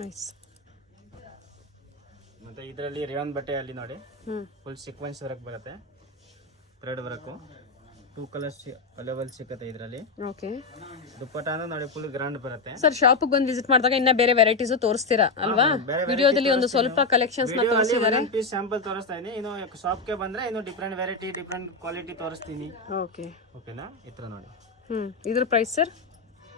ನೈಸ್. ಮತ್ತೆ ಇದರಲ್ಲಿ ರಿಯಾನ್ ಬಟ್ಟೆಯಲ್ಲಿ ನೋಡಿ ಫುಲ್ ಸೀಕ್ವೆನ್ಸ್ ವರ್ಕ್ ಬರುತ್ತೆ, ಥ್ರೆಡ್ ವರ್ಕ್. 2 ಕಲರ್ಸ್ ಅವೈಲೇಬಲ್ ಸಿಗುತ್ತೆ ಇದರಲ್ಲಿ. ಓಕೆ. ದುಪ್ಪಟ್ಟಾನು ನೋಡಿ ಫುಲ್ ಗ್ರ್ಯಾಂಡ್ ಬರುತ್ತೆ ಸರ್. ಶಾಪಿಗೆ ಬಂದು ವಿಸಿಟ್ ಮಾಡಿದಾಗ ಇನ್ನ ಬೇರೆ ವೆರೈಟೀಸ್ ತೋರಿಸ್ತೀರಾ ಅಲ್ವಾ? ವಿಡಿಯೋದಲ್ಲಿ ಒಂದು ಸ್ವಲ್ಪ ಕಲೆಕ್ಷನ್ಸ್ ನ ತೋರಿಸಿದ್ದಾರೆ. ಪೀಸ್ ಸ್ಯಾಂಪಲ್ ತೋರಿಸ್ತಾ ಇದೀನಿ. ಇನ್ನು ಶಾಪ್ಗೆ ಬಂದ್ರೆ ಇನ್ನು ಡಿಫರೆಂಟ್ ವೆರೈಟಿ, ಡಿಫರೆಂಟ್ ಕ್ವಾಲಿಟಿ ತೋರಿಸ್ತೀನಿ. ಓಕೆ. ಓಕೆನಾ. ಈ ತರ ನೋಡಿ. ಇದ್ರ ಪ್ರೈಸ್ ಸರ್?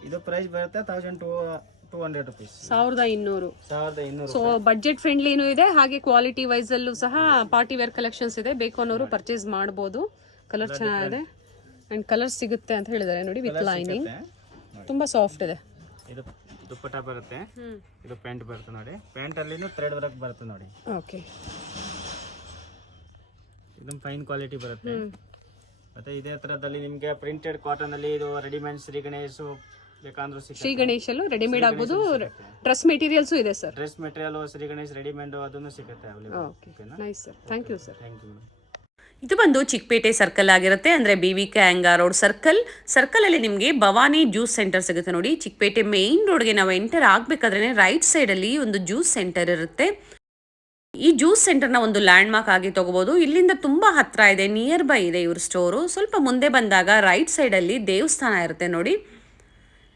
ಇದು ಪ್ರೈಸ್ ಬರುತ್ತೆ 1200 ರುಪೀಸ್. 1200. ಸೊ ಬಡ್ಜೆಟ್ ಫ್ರೆಂಡ್ಲಿನೂ ಇದೆ, ಹಾಗೆ ಕ್ವಾಲಿಟಿ ವೈಸ್ ಅಲ್ಲೂ ಸಹ ಪಾರ್ಟಿ ವೇರ್ ಕಲೆಕ್ಷನ್ಸ್ ಇದೆ. ಬೇಕು ಅನ್ನೋರು ಪರ್ಚೇಸ್ ಮಾಡಬಹುದು. ಕಲರ್ ಚೆನ್ನಾಗಿದೆ ಅಂಡ್ ಕಲರ್ ಸಿಗುತ್ತೆ ಅಂತ ಹೇಳಿದ್ದಾರೆ ನೋಡಿ. ವಿತ್ ಲೈನಿಂಗ್ ತುಂಬಾ ಸಾಫ್ಟ್ ಇದೆ. ಇದು ದುಪ್ಪಟ್ಟ ಬರುತ್ತೆ, ಇದು ಪ್ಯಾಂಟ್ ಬರುತ್ತೆ ನೋಡಿ. ಪ್ಯಾಂಟ್ ಅಲ್ಲಿನೂ ಥ್ರೆಡ್ ವರ್ಕ್ ಬರುತ್ತೆ ನೋಡಿ. ಓಕೆ. ಇದು ಫೈನ್ ಕ್ವಾಲಿಟಿ ಬರುತ್ತೆ. ಮತ್ತೆ ಇದೇ ತರದಲ್ಲಿ ನಿಮಗೆ ಪ್ರಿಂಟೆಡ್ ಕಾಟನ್ ಅಲ್ಲಿ ಇದು ರೆಡಿಮೇಡ್ ಶ್ರೀ ಗಣೇಶ್ ಬೇಕಂದ್ರೂ ಸಿಗುತ್ತೆ. ಶ್ರೀ ಗಣೇಶ್ ಅಲ್ಲೂ ರೆಡಿಮೇಡ್ ಆಗ್ಬೋದು. ಡ್ರೆಸ್ ಮೆಟೀರಿಯಲ್ಸ್ ಇದೆ sir. Dress material Shri Ganesh readymade ಅದನ್ನು ಸಿಗುತ್ತೆ. Okay. Nice sir. Thank you sir. Thank you. ಇದು ಬಂದು ಚಿಕ್ಕಪೇಟೆ ಸರ್ಕಲ್ ಆಗಿರುತ್ತೆ, ಅಂದರೆ BVK ಅಂಗಾರ್ ರೋಡ್ ಸರ್ಕಲಲ್ಲಿ ನಿಮಗೆ ಭವಾನಿ ಜ್ಯೂಸ್ ಸೆಂಟರ್ ಸಿಗುತ್ತೆ ನೋಡಿ. ಚಿಕ್ಕಪೇಟೆ ಮೇನ್ ರೋಡ್ಗೆ ನಾವು ಎಂಟರ್ ಆಗಬೇಕಾದ್ರೆ ರೈಟ್ ಸೈಡಲ್ಲಿ ಒಂದು ಜ್ಯೂಸ್ ಸೆಂಟರ್ ಇರುತ್ತೆ. ಈ ಜ್ಯೂಸ್ ಸೆಂಟರ್ನ ಒಂದು ಲ್ಯಾಂಡ್ ಮಾರ್ಕ್ ಆಗಿ ತಗೋಬಹುದು. ಇಲ್ಲಿಂದ ತುಂಬ ಹತ್ತಿರ ಇದೆ, ನಿಯರ್ ಬೈ ಇದೆ ಇವ್ರ ಸ್ಟೋರು. ಸ್ವಲ್ಪ ಮುಂದೆ ಬಂದಾಗ ರೈಟ್ ಸೈಡಲ್ಲಿ ದೇವಸ್ಥಾನ ಇರುತ್ತೆ ನೋಡಿ.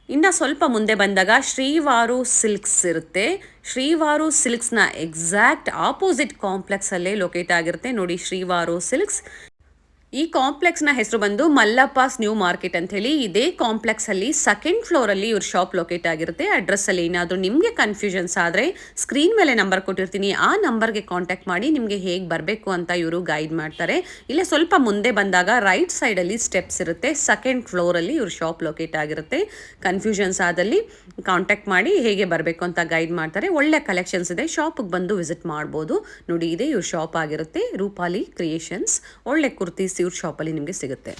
ಇನ್ನು ಸ್ವಲ್ಪ ಮುಂದೆ ಬಂದಾಗ ಶ್ರೀವಾರು ಸಿಲ್ಕ್ಸ್ ಇರುತ್ತೆ. ಶ್ರೀವಾರು ಸಿಲ್ಕ್ಸ್ನ ಎಕ್ಸಾಕ್ಟ್ ಆಪೋಸಿಟ್ ಕಾಂಪ್ಲೆಕ್ಸಲ್ಲೇ ಲೊಕೇಟ್ ಆಗಿರುತ್ತೆ ನೋಡಿ ಶ್ರೀವಾರು ಸಿಲ್ಕ್ಸ್. ಈ ಕಾಂಪ್ಲೆಕ್ಸ್ನ ಹೆಸರು ಬಂದು ಮಲ್ಲಪ್ಪಾಸ್ ನ್ಯೂ ಮಾರ್ಕೆಟ್ ಅಂತ ಹೇಳಿ. ಇದೇ ಕಾಂಪ್ಲೆಕ್ಸಲ್ಲಿ ಸೆಕೆಂಡ್ ಫ್ಲೋರಲ್ಲಿ ಇವ್ರ ಶಾಪ್ ಲೊಕೇಟ್ ಆಗಿರುತ್ತೆ. ಅಡ್ರೆಸ್ಸಲ್ಲಿ ಏನಾದರೂ ನಿಮಗೆ ಕನ್ಫ್ಯೂಷನ್ಸ್ ಆದರೆ ಸ್ಕ್ರೀನ್ ಮೇಲೆ ನಂಬರ್ ಕೊಟ್ಟಿರ್ತೀನಿ, ಆ ನಂಬರ್ಗೆ ಕಾಂಟ್ಯಾಕ್ಟ್ ಮಾಡಿ ನಿಮಗೆ ಹೇಗೆ ಬರಬೇಕು ಅಂತ ಇವರು ಗೈಡ್ ಮಾಡ್ತಾರೆ. ಇಲ್ಲೇ ಸ್ವಲ್ಪ ಮುಂದೆ ಬಂದಾಗ ರೈಟ್ ಸೈಡಲ್ಲಿ ಸ್ಟೆಪ್ಸ್ ಇರುತ್ತೆ, ಸೆಕೆಂಡ್ ಫ್ಲೋರಲ್ಲಿ ಇವ್ರ ಶಾಪ್ ಲೊಕೇಟ್ ಆಗಿರುತ್ತೆ. ಕನ್ಫ್ಯೂಷನ್ಸ್ ಆದಲ್ಲಿ ಕಾಂಟ್ಯಾಕ್ಟ್ ಮಾಡಿ ಹೇಗೆ ಬರಬೇಕು ಅಂತ ಗೈಡ್ ಮಾಡ್ತಾರೆ. ಒಳ್ಳೆ ಕಲೆಕ್ಷನ್ಸ್ ಇದೆ, ಶಾಪಿಗೆ ಬಂದು ವಿಸಿಟ್ ಮಾಡ್ಬೋದು ನೋಡಿ. ಇದೇ ಇವ್ರ ಶಾಪ್ ಆಗಿರುತ್ತೆ, ರೂಪಾಲಿ ಕ್ರಿಯೇಷನ್ಸ್. ಒಳ್ಳೆ ಕುರ್ತೀಸ್ ಇವ್ರ ಶಾಪಲ್ಲಿ ನಿಮಗೆ ಸಿಗುತ್ತೆ.